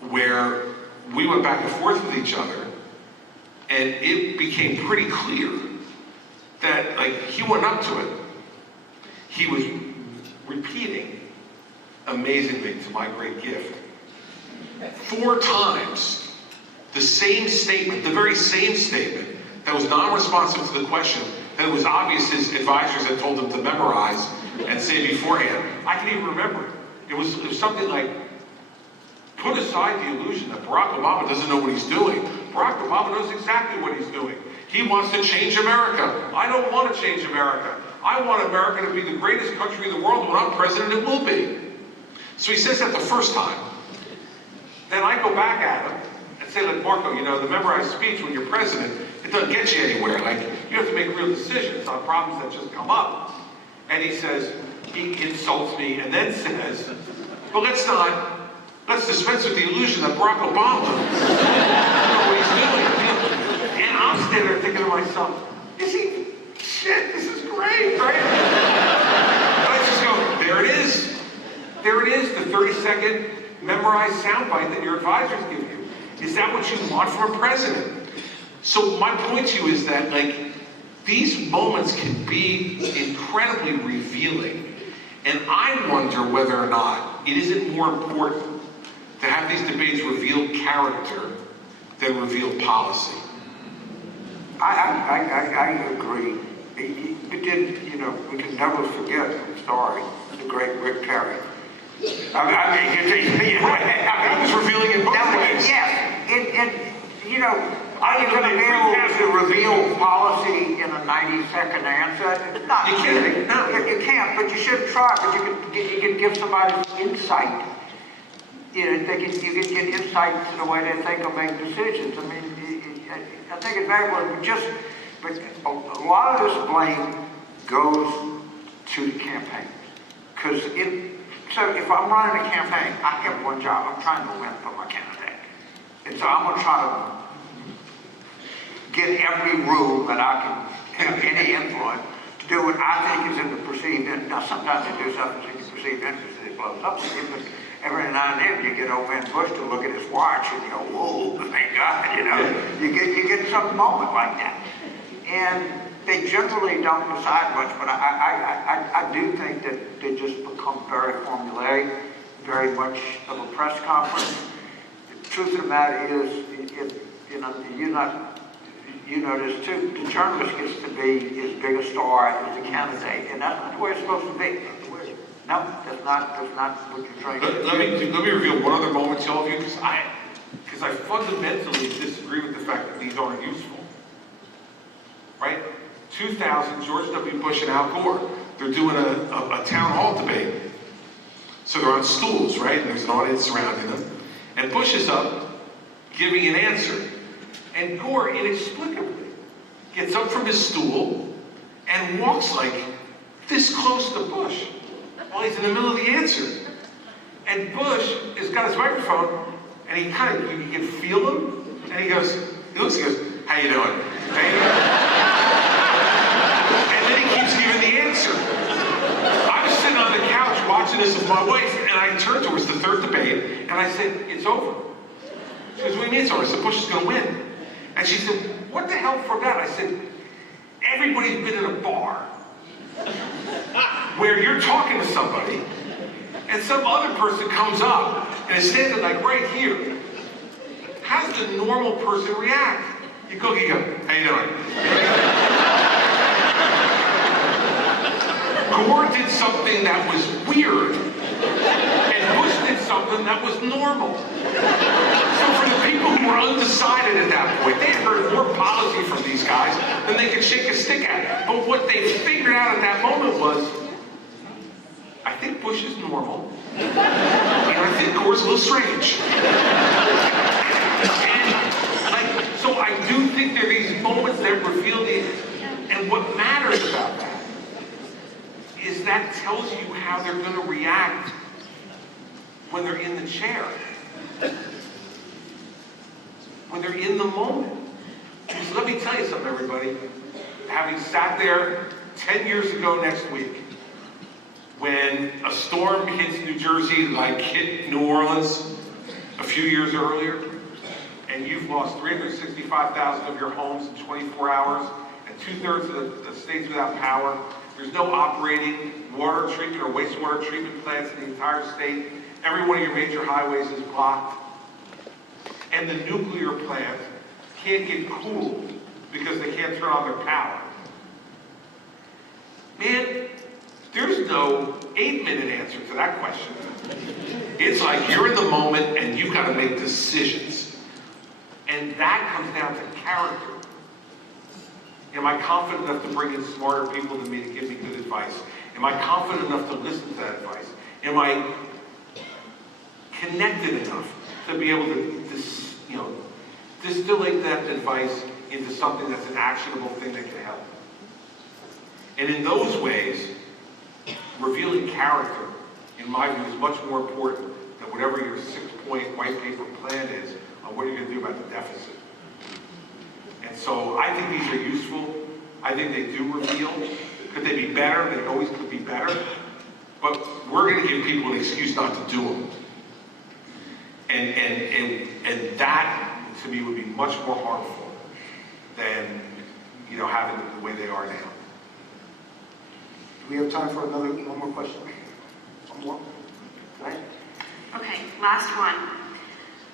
where we went back and forth with each other, and it became pretty clear that, like, he went up to it. He was repeating, amazingly, to my great gift, 4 times the same statement, the very same statement, that was non-responsive to the question, that it was obvious his advisors had told him to memorize and say beforehand. I can even remember it. It was something like, put aside the illusion that Barack Obama doesn't know what he's doing. Barack Obama knows exactly what he's doing. He wants to change America. I don't want to change America. I want America to be the greatest country in the world. When I'm president, it will be. So he says that the first time. Then I go back at him and say, like, Marco, you know, the memorized speech when you're president, it doesn't get you anywhere. Like, you have to make real decisions on problems that just come up. And he says, he insults me and then says, well, let's not Let's dispense with the illusion that Barack Obama knows what he's doing. And I'm standing there thinking to myself, shit, this is great, right? And I just go, there it is. There it is, the 30-second memorized soundbite that your advisors give you. Is that what you want from a president? So my point to you is that, like, these moments can be incredibly revealing. And I wonder whether or not it isn't more important to have these debates reveal character than reveal policy. I agree. We can never forget, I'm sorry, the great Rick Perry. I was revealing in both ways. Yes, are you going to be able to reveal policy in a 90-second answer? Not You can't, really. no. You can't, but you should try. But you can give somebody insight. You can get insight to the way they think or make decisions. I mean, I think it's very important. But a lot of this blame goes to the campaign. So if I'm running a campaign, I have one job. I'm trying to win for my candidate. And so I'm going to try to get every rule that I can have any influence to do what I think is in the perceived interest. Now, sometimes they do something in the perceived interest and it blows up with you, but every now and then you get old man Bush to look at his watch and you go, whoa, thank God, You get some moment like that. And they generally don't decide much, but I do think that they just become very formulaic, very much of a press conference. The truth of the matter is, you know this too, the journalist gets to be as big a star as the candidate, and that's not the way it's supposed to be. No, that's not what you're trying to do. Let me reveal one other moment to all of you, because I fundamentally disagree with the fact that these aren't useful. Right? 2000, George W. Bush and Al Gore, they're doing a town hall debate. So they're on stools, right? And there's an audience surrounding them. And Bush is up giving an answer. And Gore inexplicably gets up from his stool and walks like this close to Bush while he's in the middle of the answer. And Bush has got his microphone, and you can feel him, and he goes, how you doing? How you doing? And then he keeps giving the answer. I was sitting on the couch watching this with my wife, and I turned to her, it's the third debate, and I said, it's over. She goes, what do you mean it's over? I said, Bush is going to win. And she said, what the hell for that? I said, everybody's been in a bar where you're talking to somebody, and some other person comes up and is standing like right here. How does the normal person react? You go, how you doing? Gore did something that was weird, and Bush did something that was normal. So for the people who were undecided at that point, they had heard more policy from these guys than they could shake a stick at. But what they figured out at that moment was, I think Bush is normal, and I think Gore's a little strange. So I do think there are these moments that reveal and what matters about that is that tells you how they're going to react when they're in the chair, when they're in the moment. Because let me tell you something, everybody. Having sat there 10 years ago next week, when a storm hits New Jersey like hit New Orleans a few years earlier, and you've lost 365,000 of your homes in 24 hours, and 2/3 of the state's without power. There's no operating water treatment or wastewater treatment plants in the entire state. Every one of your major highways is blocked. And the nuclear plant can't get cooled because they can't turn on their power. Man, there's no 8-minute answer to that question. It's like you're in the moment and you've got to make decisions. And that comes down to character. Am I confident enough to bring in smarter people than me to give me good advice? Am I confident enough to listen to that advice? Am I connected enough to be able to distillate that advice into something that's an actionable thing that can help? And in those ways, revealing character, in my view, is much more important than whatever your 6-point white paper plan is on what you're going to do about the deficit. And so I think these are useful. I think they do reveal. Could they be better? They always could be better. But we're going to give people an excuse not to do them. And that, to me, would be much more harmful than, having them the way they are now. Do we have time for one more question? One more? Right? Okay, last one.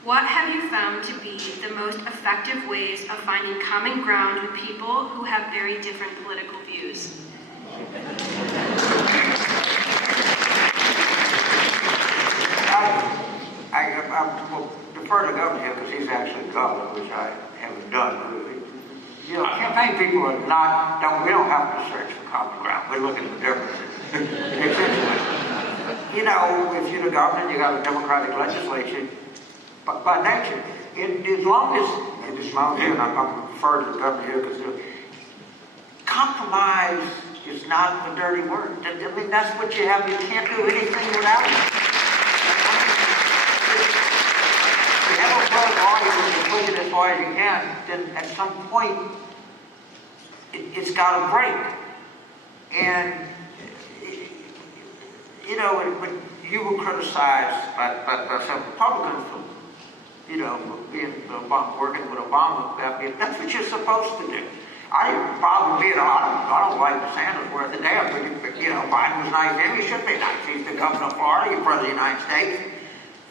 What have you found to be the most effective ways of finding common ground with people who have very different political views? I will defer to the governor here because he's actually governor, which I haven't done. Campaign people are we don't have to search for common ground. We're looking for differences. It's interesting. If you're the governor, you got a Democratic legislature, but by nature, as long as, it's my own here, and I'm referring to the governor here because compromise is not a dirty word. I mean, that's what you have. You can't do anything without it. You have a closed audience and push it as far as you can, then at some point, it's got to break. And, when you were criticized by some Republicans for, working with Obama, that's what you're supposed to do. I don't like DeSantis worth a damn, but Biden was nice to him, he should be nice. He's the governor of Florida, he's president of the United States.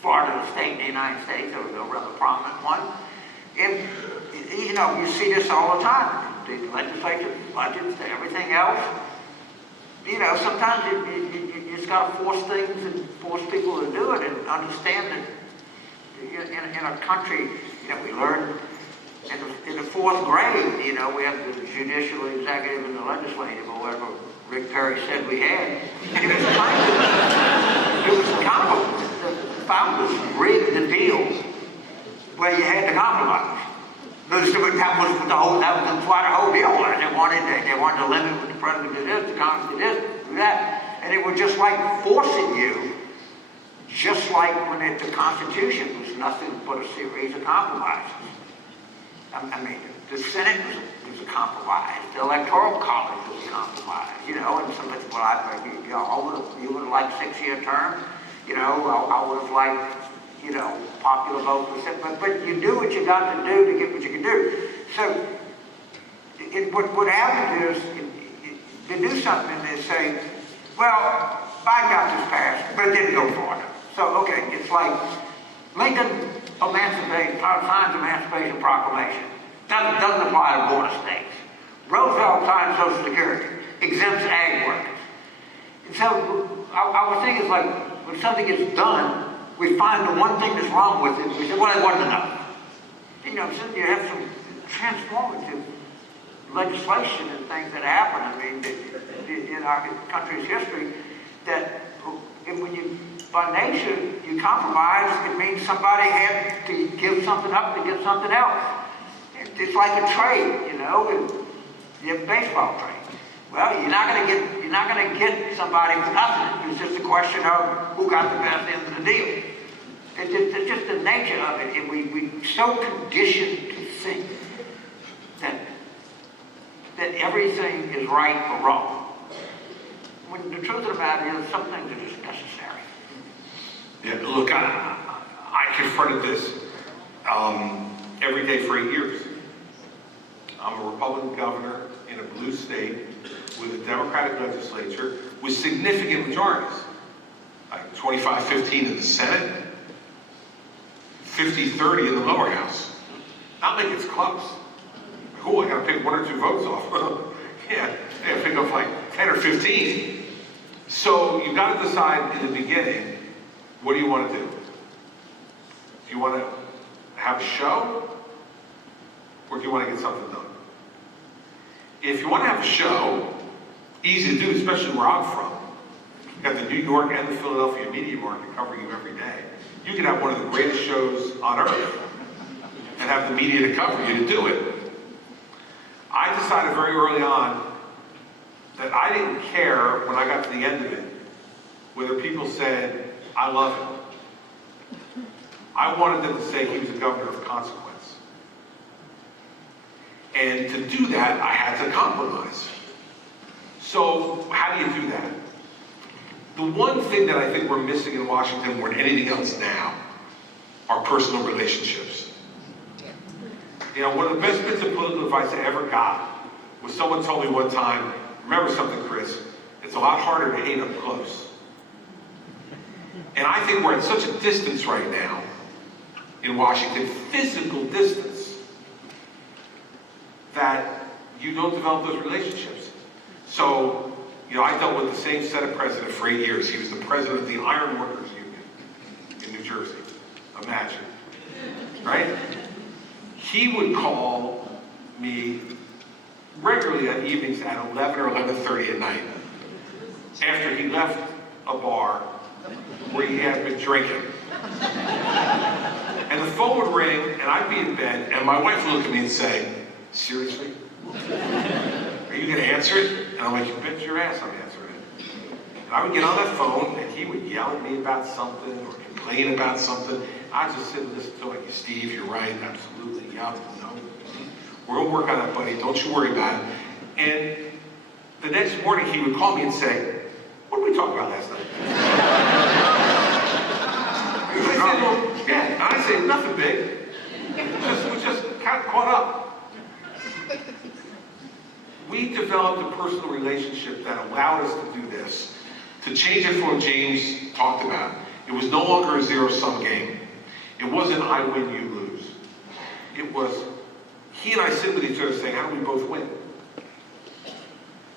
Florida, the state in the United States, a rather prominent one. And, you see this all the time. The legislature, budgets, everything else. Sometimes you just got to force things and force people to do it and understand that in a country, we learn in the 4th grade, we have the judicial, executive, and the legislative, or whatever Rick Perry said we had. It was kind of the founders rigged the deal where you had to compromise. That was quite a whole deal. They wanted to limit what the president did this, the Congress did this, do that. And it was just like forcing you, just like when the Constitution was nothing but a series of compromises. I mean, the Senate was a compromise. The Electoral College was a compromise. And some people, you would have liked 6-year terms. I would have liked, popular vote. But you do what you got to do to get what you can do. So what happens is they do something and they say, well, Biden got this passed, but it didn't go far enough. So, okay, it's like Lincoln signs Emancipation Proclamation. Doesn't apply to border states. Roosevelt signs Social Security, exempts ag workers. And so our thing is like, when something gets done, we find the one thing that's wrong with it. We say, well, it wasn't enough. So you have some transformative legislation and things that happen. I mean, in our country's history, that when you, by nature, you compromise, it means somebody had to give something up to get something else. It's like a trade, and you have a baseball trade. Well, you're not going to get somebody for nothing. It's just a question of who got the best end of the deal. It's just the nature of it, and we're so conditioned to think that everything is right or wrong. When the truth of the matter is, some things are just necessary. Yeah, look, I confronted this every day for 8 years. I'm a Republican governor in a blue state with a Democratic legislature with significant majorities, like 25-15 in the Senate, 50-30 in the lower house. Not like it's close. Cool, I gotta pick 1 or 2 votes off. yeah, pick up like 10 or 15. So you gotta decide in the beginning, what do you want to do? Do you want to have a show? Or do you want to get something done? If you want to have a show, easy to do, especially where I'm from. You got the New York and the Philadelphia media market covering you every day. You can have one of the greatest shows on earth and have the media to cover you to do it. I decided very early on that I didn't care when I got to the end of it, whether people said, I love it, I wanted them to say he was a governor of consequence. And to do that, I had to compromise. So how do you do that? The one thing that I think we're missing in Washington more than anything else now are personal relationships. You know, one of the best bits of political advice I ever got was someone told me one time, remember something, Chris, it's a lot harder to hate up close. And I think we're at such a distance right now in Washington, physical distance, that you don't develop those relationships. So, you know, I dealt with the same Senate president for 8 years. He was the president of the Iron Workers Union in New Jersey. Imagine, right? He would call me regularly on evenings at 11 or 11:30 at night after he left a bar where he had been drinking. And the phone would ring, and I'd be in bed, and my wife would look at me and say, seriously? Are you going to answer it? And I'm like, you bet your ass I'm answering it. And I would get on that phone, and he would yell at me about something or complain about something. I'd just sit and listen to it, like, Steve, you're right, absolutely, yeah, no. We're going to work on that, buddy, don't you worry about it. And the next morning, he would call me and say, what did we talk about last night? And I say, nothing big. We just kind of caught up. We developed a personal relationship that allowed us to do this, to change it from what James talked about. It was no longer a zero-sum game. It wasn't I win, you lose. It was he and I sit with each other saying, how do we both win?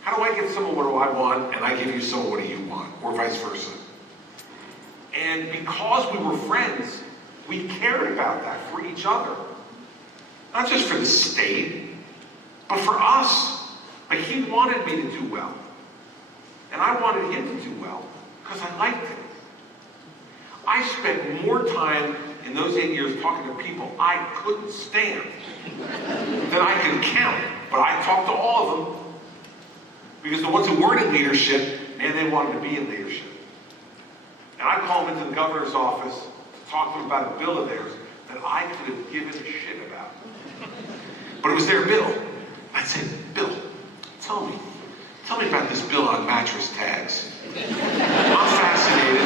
How do I get some of what I want and I give you some of what you want, or vice versa? And because we were friends, we cared about that for each other. Not just for the state, but for us. Like, he wanted me to do well. And I wanted him to do well because I liked him. I spent more time in those 8 years talking to people I couldn't stand than I could count. But I talked to all of them because the ones who weren't in leadership, man, they wanted to be in leadership. And I'd call them into the governor's office to talk to them about a bill of theirs that I could have given a shit about. But it was their bill. I'd say, Bill, tell me about this bill on mattress tags. I'm fascinated.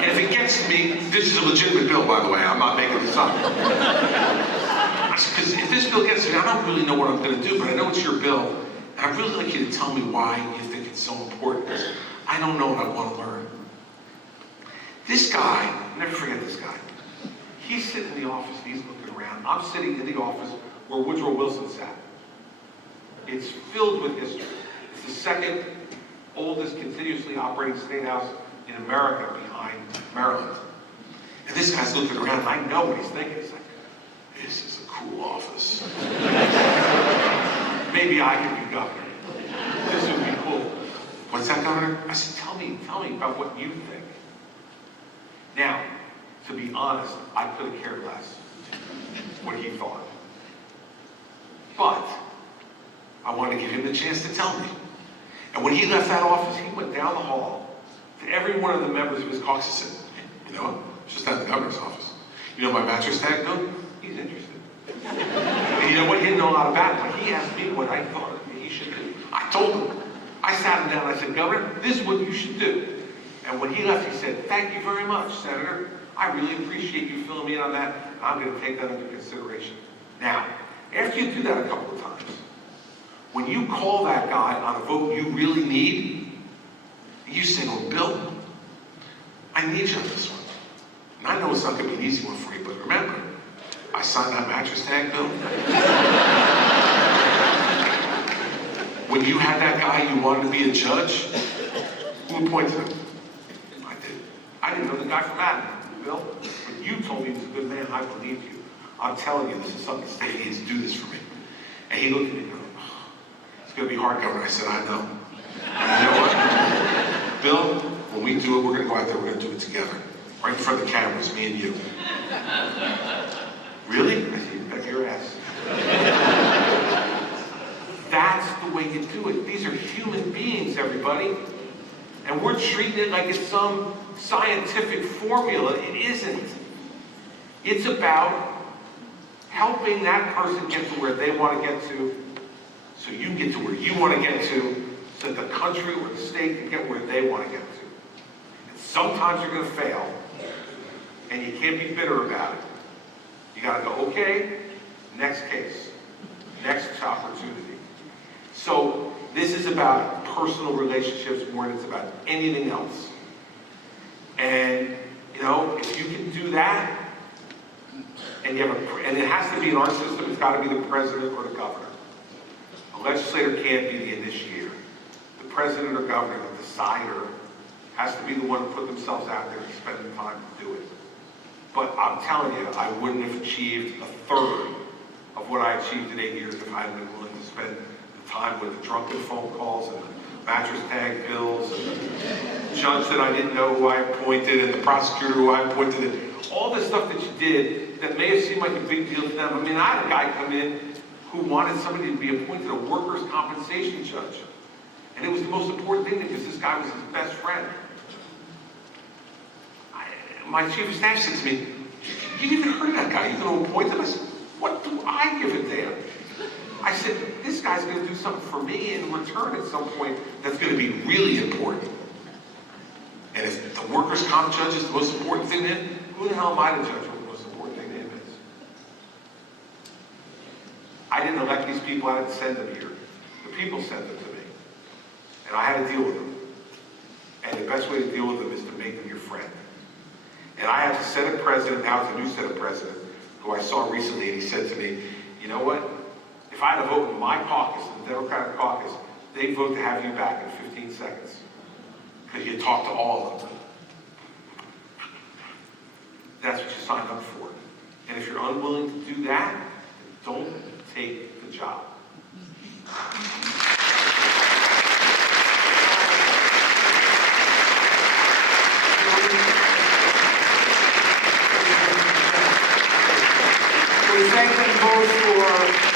And if it gets to me, this is a legitimate bill, by the way, I'm not making this up. Because if this bill gets to me, I don't really know what I'm going to do, but I know it's your bill, and I'd really like you to tell me why you think it's so important. I don't know what I want to learn. This guy, I'll never forget this guy. He's sitting in the office, and he's looking around. I'm sitting in the office where Woodrow Wilson sat. It's filled with history. It's the second oldest continuously operating state house in America behind Maryland. And this guy's looking around, and I know what he's thinking. He's like, this is a cool office. Maybe I could be governor. This would be cool. What's that, Governor? I said, tell me about what you think. Now, to be honest, I could have cared less what he thought. But I wanted to give him the chance to tell me. And when he left that office, he went down the hall to every one of the members of his caucus and said, you know what? It's just not the governor's office. You know my mattress tag? No, he's interested. And you know what? He didn't know a lot about it, but he asked me what I thought he should do. I told him. I sat him down and I said, Governor, this is what you should do. And when he left, he said, thank you very much, Senator. I really appreciate you filling me in on that. I'm going to take that into consideration. Now, after you do that a couple of times, when you call that guy on a vote you really need, you say, oh, Bill, I need you on this one. And I know it's not going to be an easy one for you, but remember, I signed that mattress tag bill. When you had that guy you wanted to be a judge, who appointed him? I did. I didn't know the guy from Adam, Bill. But you told me he was a good man, I believed you. I'm telling you, this is something the state needs to do this for me. And he looked at me and goes, oh, it's going to be hard, Governor. I said, I know. And you know what? Bill, when we do it, we're going to go out there, we're going to do it together. Right in front of the cameras, me and you. Really? I said, you bet your ass. That's the way you do it. These are human beings, everybody. And we're treating it like it's some scientific formula. It isn't. It's about helping that person get to where they want to get to, so you can get to where you want to get to, so that the country or the state can get where they want to get to. And sometimes you're going to fail, and you can't be bitter about it. You got to go, okay, next case, next opportunity. So this is about personal relationships more than it's about anything else. And, you know, if you can do that, and and it has to be in our system, it's got to be the president or the governor. A legislator can't be the initiator. The president or governor, the decider, has to be the one to put themselves out there and spend the time to do it. But I'm telling you, I wouldn't have achieved a third of what I achieved in 8 years if I had been willing to spend the time with the drunken phone calls and the mattress tag bills and the judge that I didn't know who I appointed and the prosecutor who I appointed. And all the stuff that you did that may have seemed like a big deal to them. I mean, I had a guy come in who wanted somebody to be appointed a workers' compensation judge. And it was the most important thing because this guy was his best friend. My chief of staff said to me, "You even heard of that guy? You're going to appoint him?" I said, "What do I give a damn?" I said, "This guy's going to do something for me in return at some point that's going to be really important. And if the workers' comp judge is the most important thing to him, who the hell am I to judge what the most important thing to him is?" I didn't elect these people. I didn't send them here. The people sent them to me. And I had to deal with them. And the best way to deal with them is to make them your friend. And I have a Senate president, now it's a new Senate president, who I saw recently, and he said to me, "You know what? If I had a vote in my caucus, the Democratic caucus, they'd vote to have you back in 15 seconds. Because you talk to all of them." That's what you signed up for. And if you're unwilling to do that, then don't take the job. We thank them both for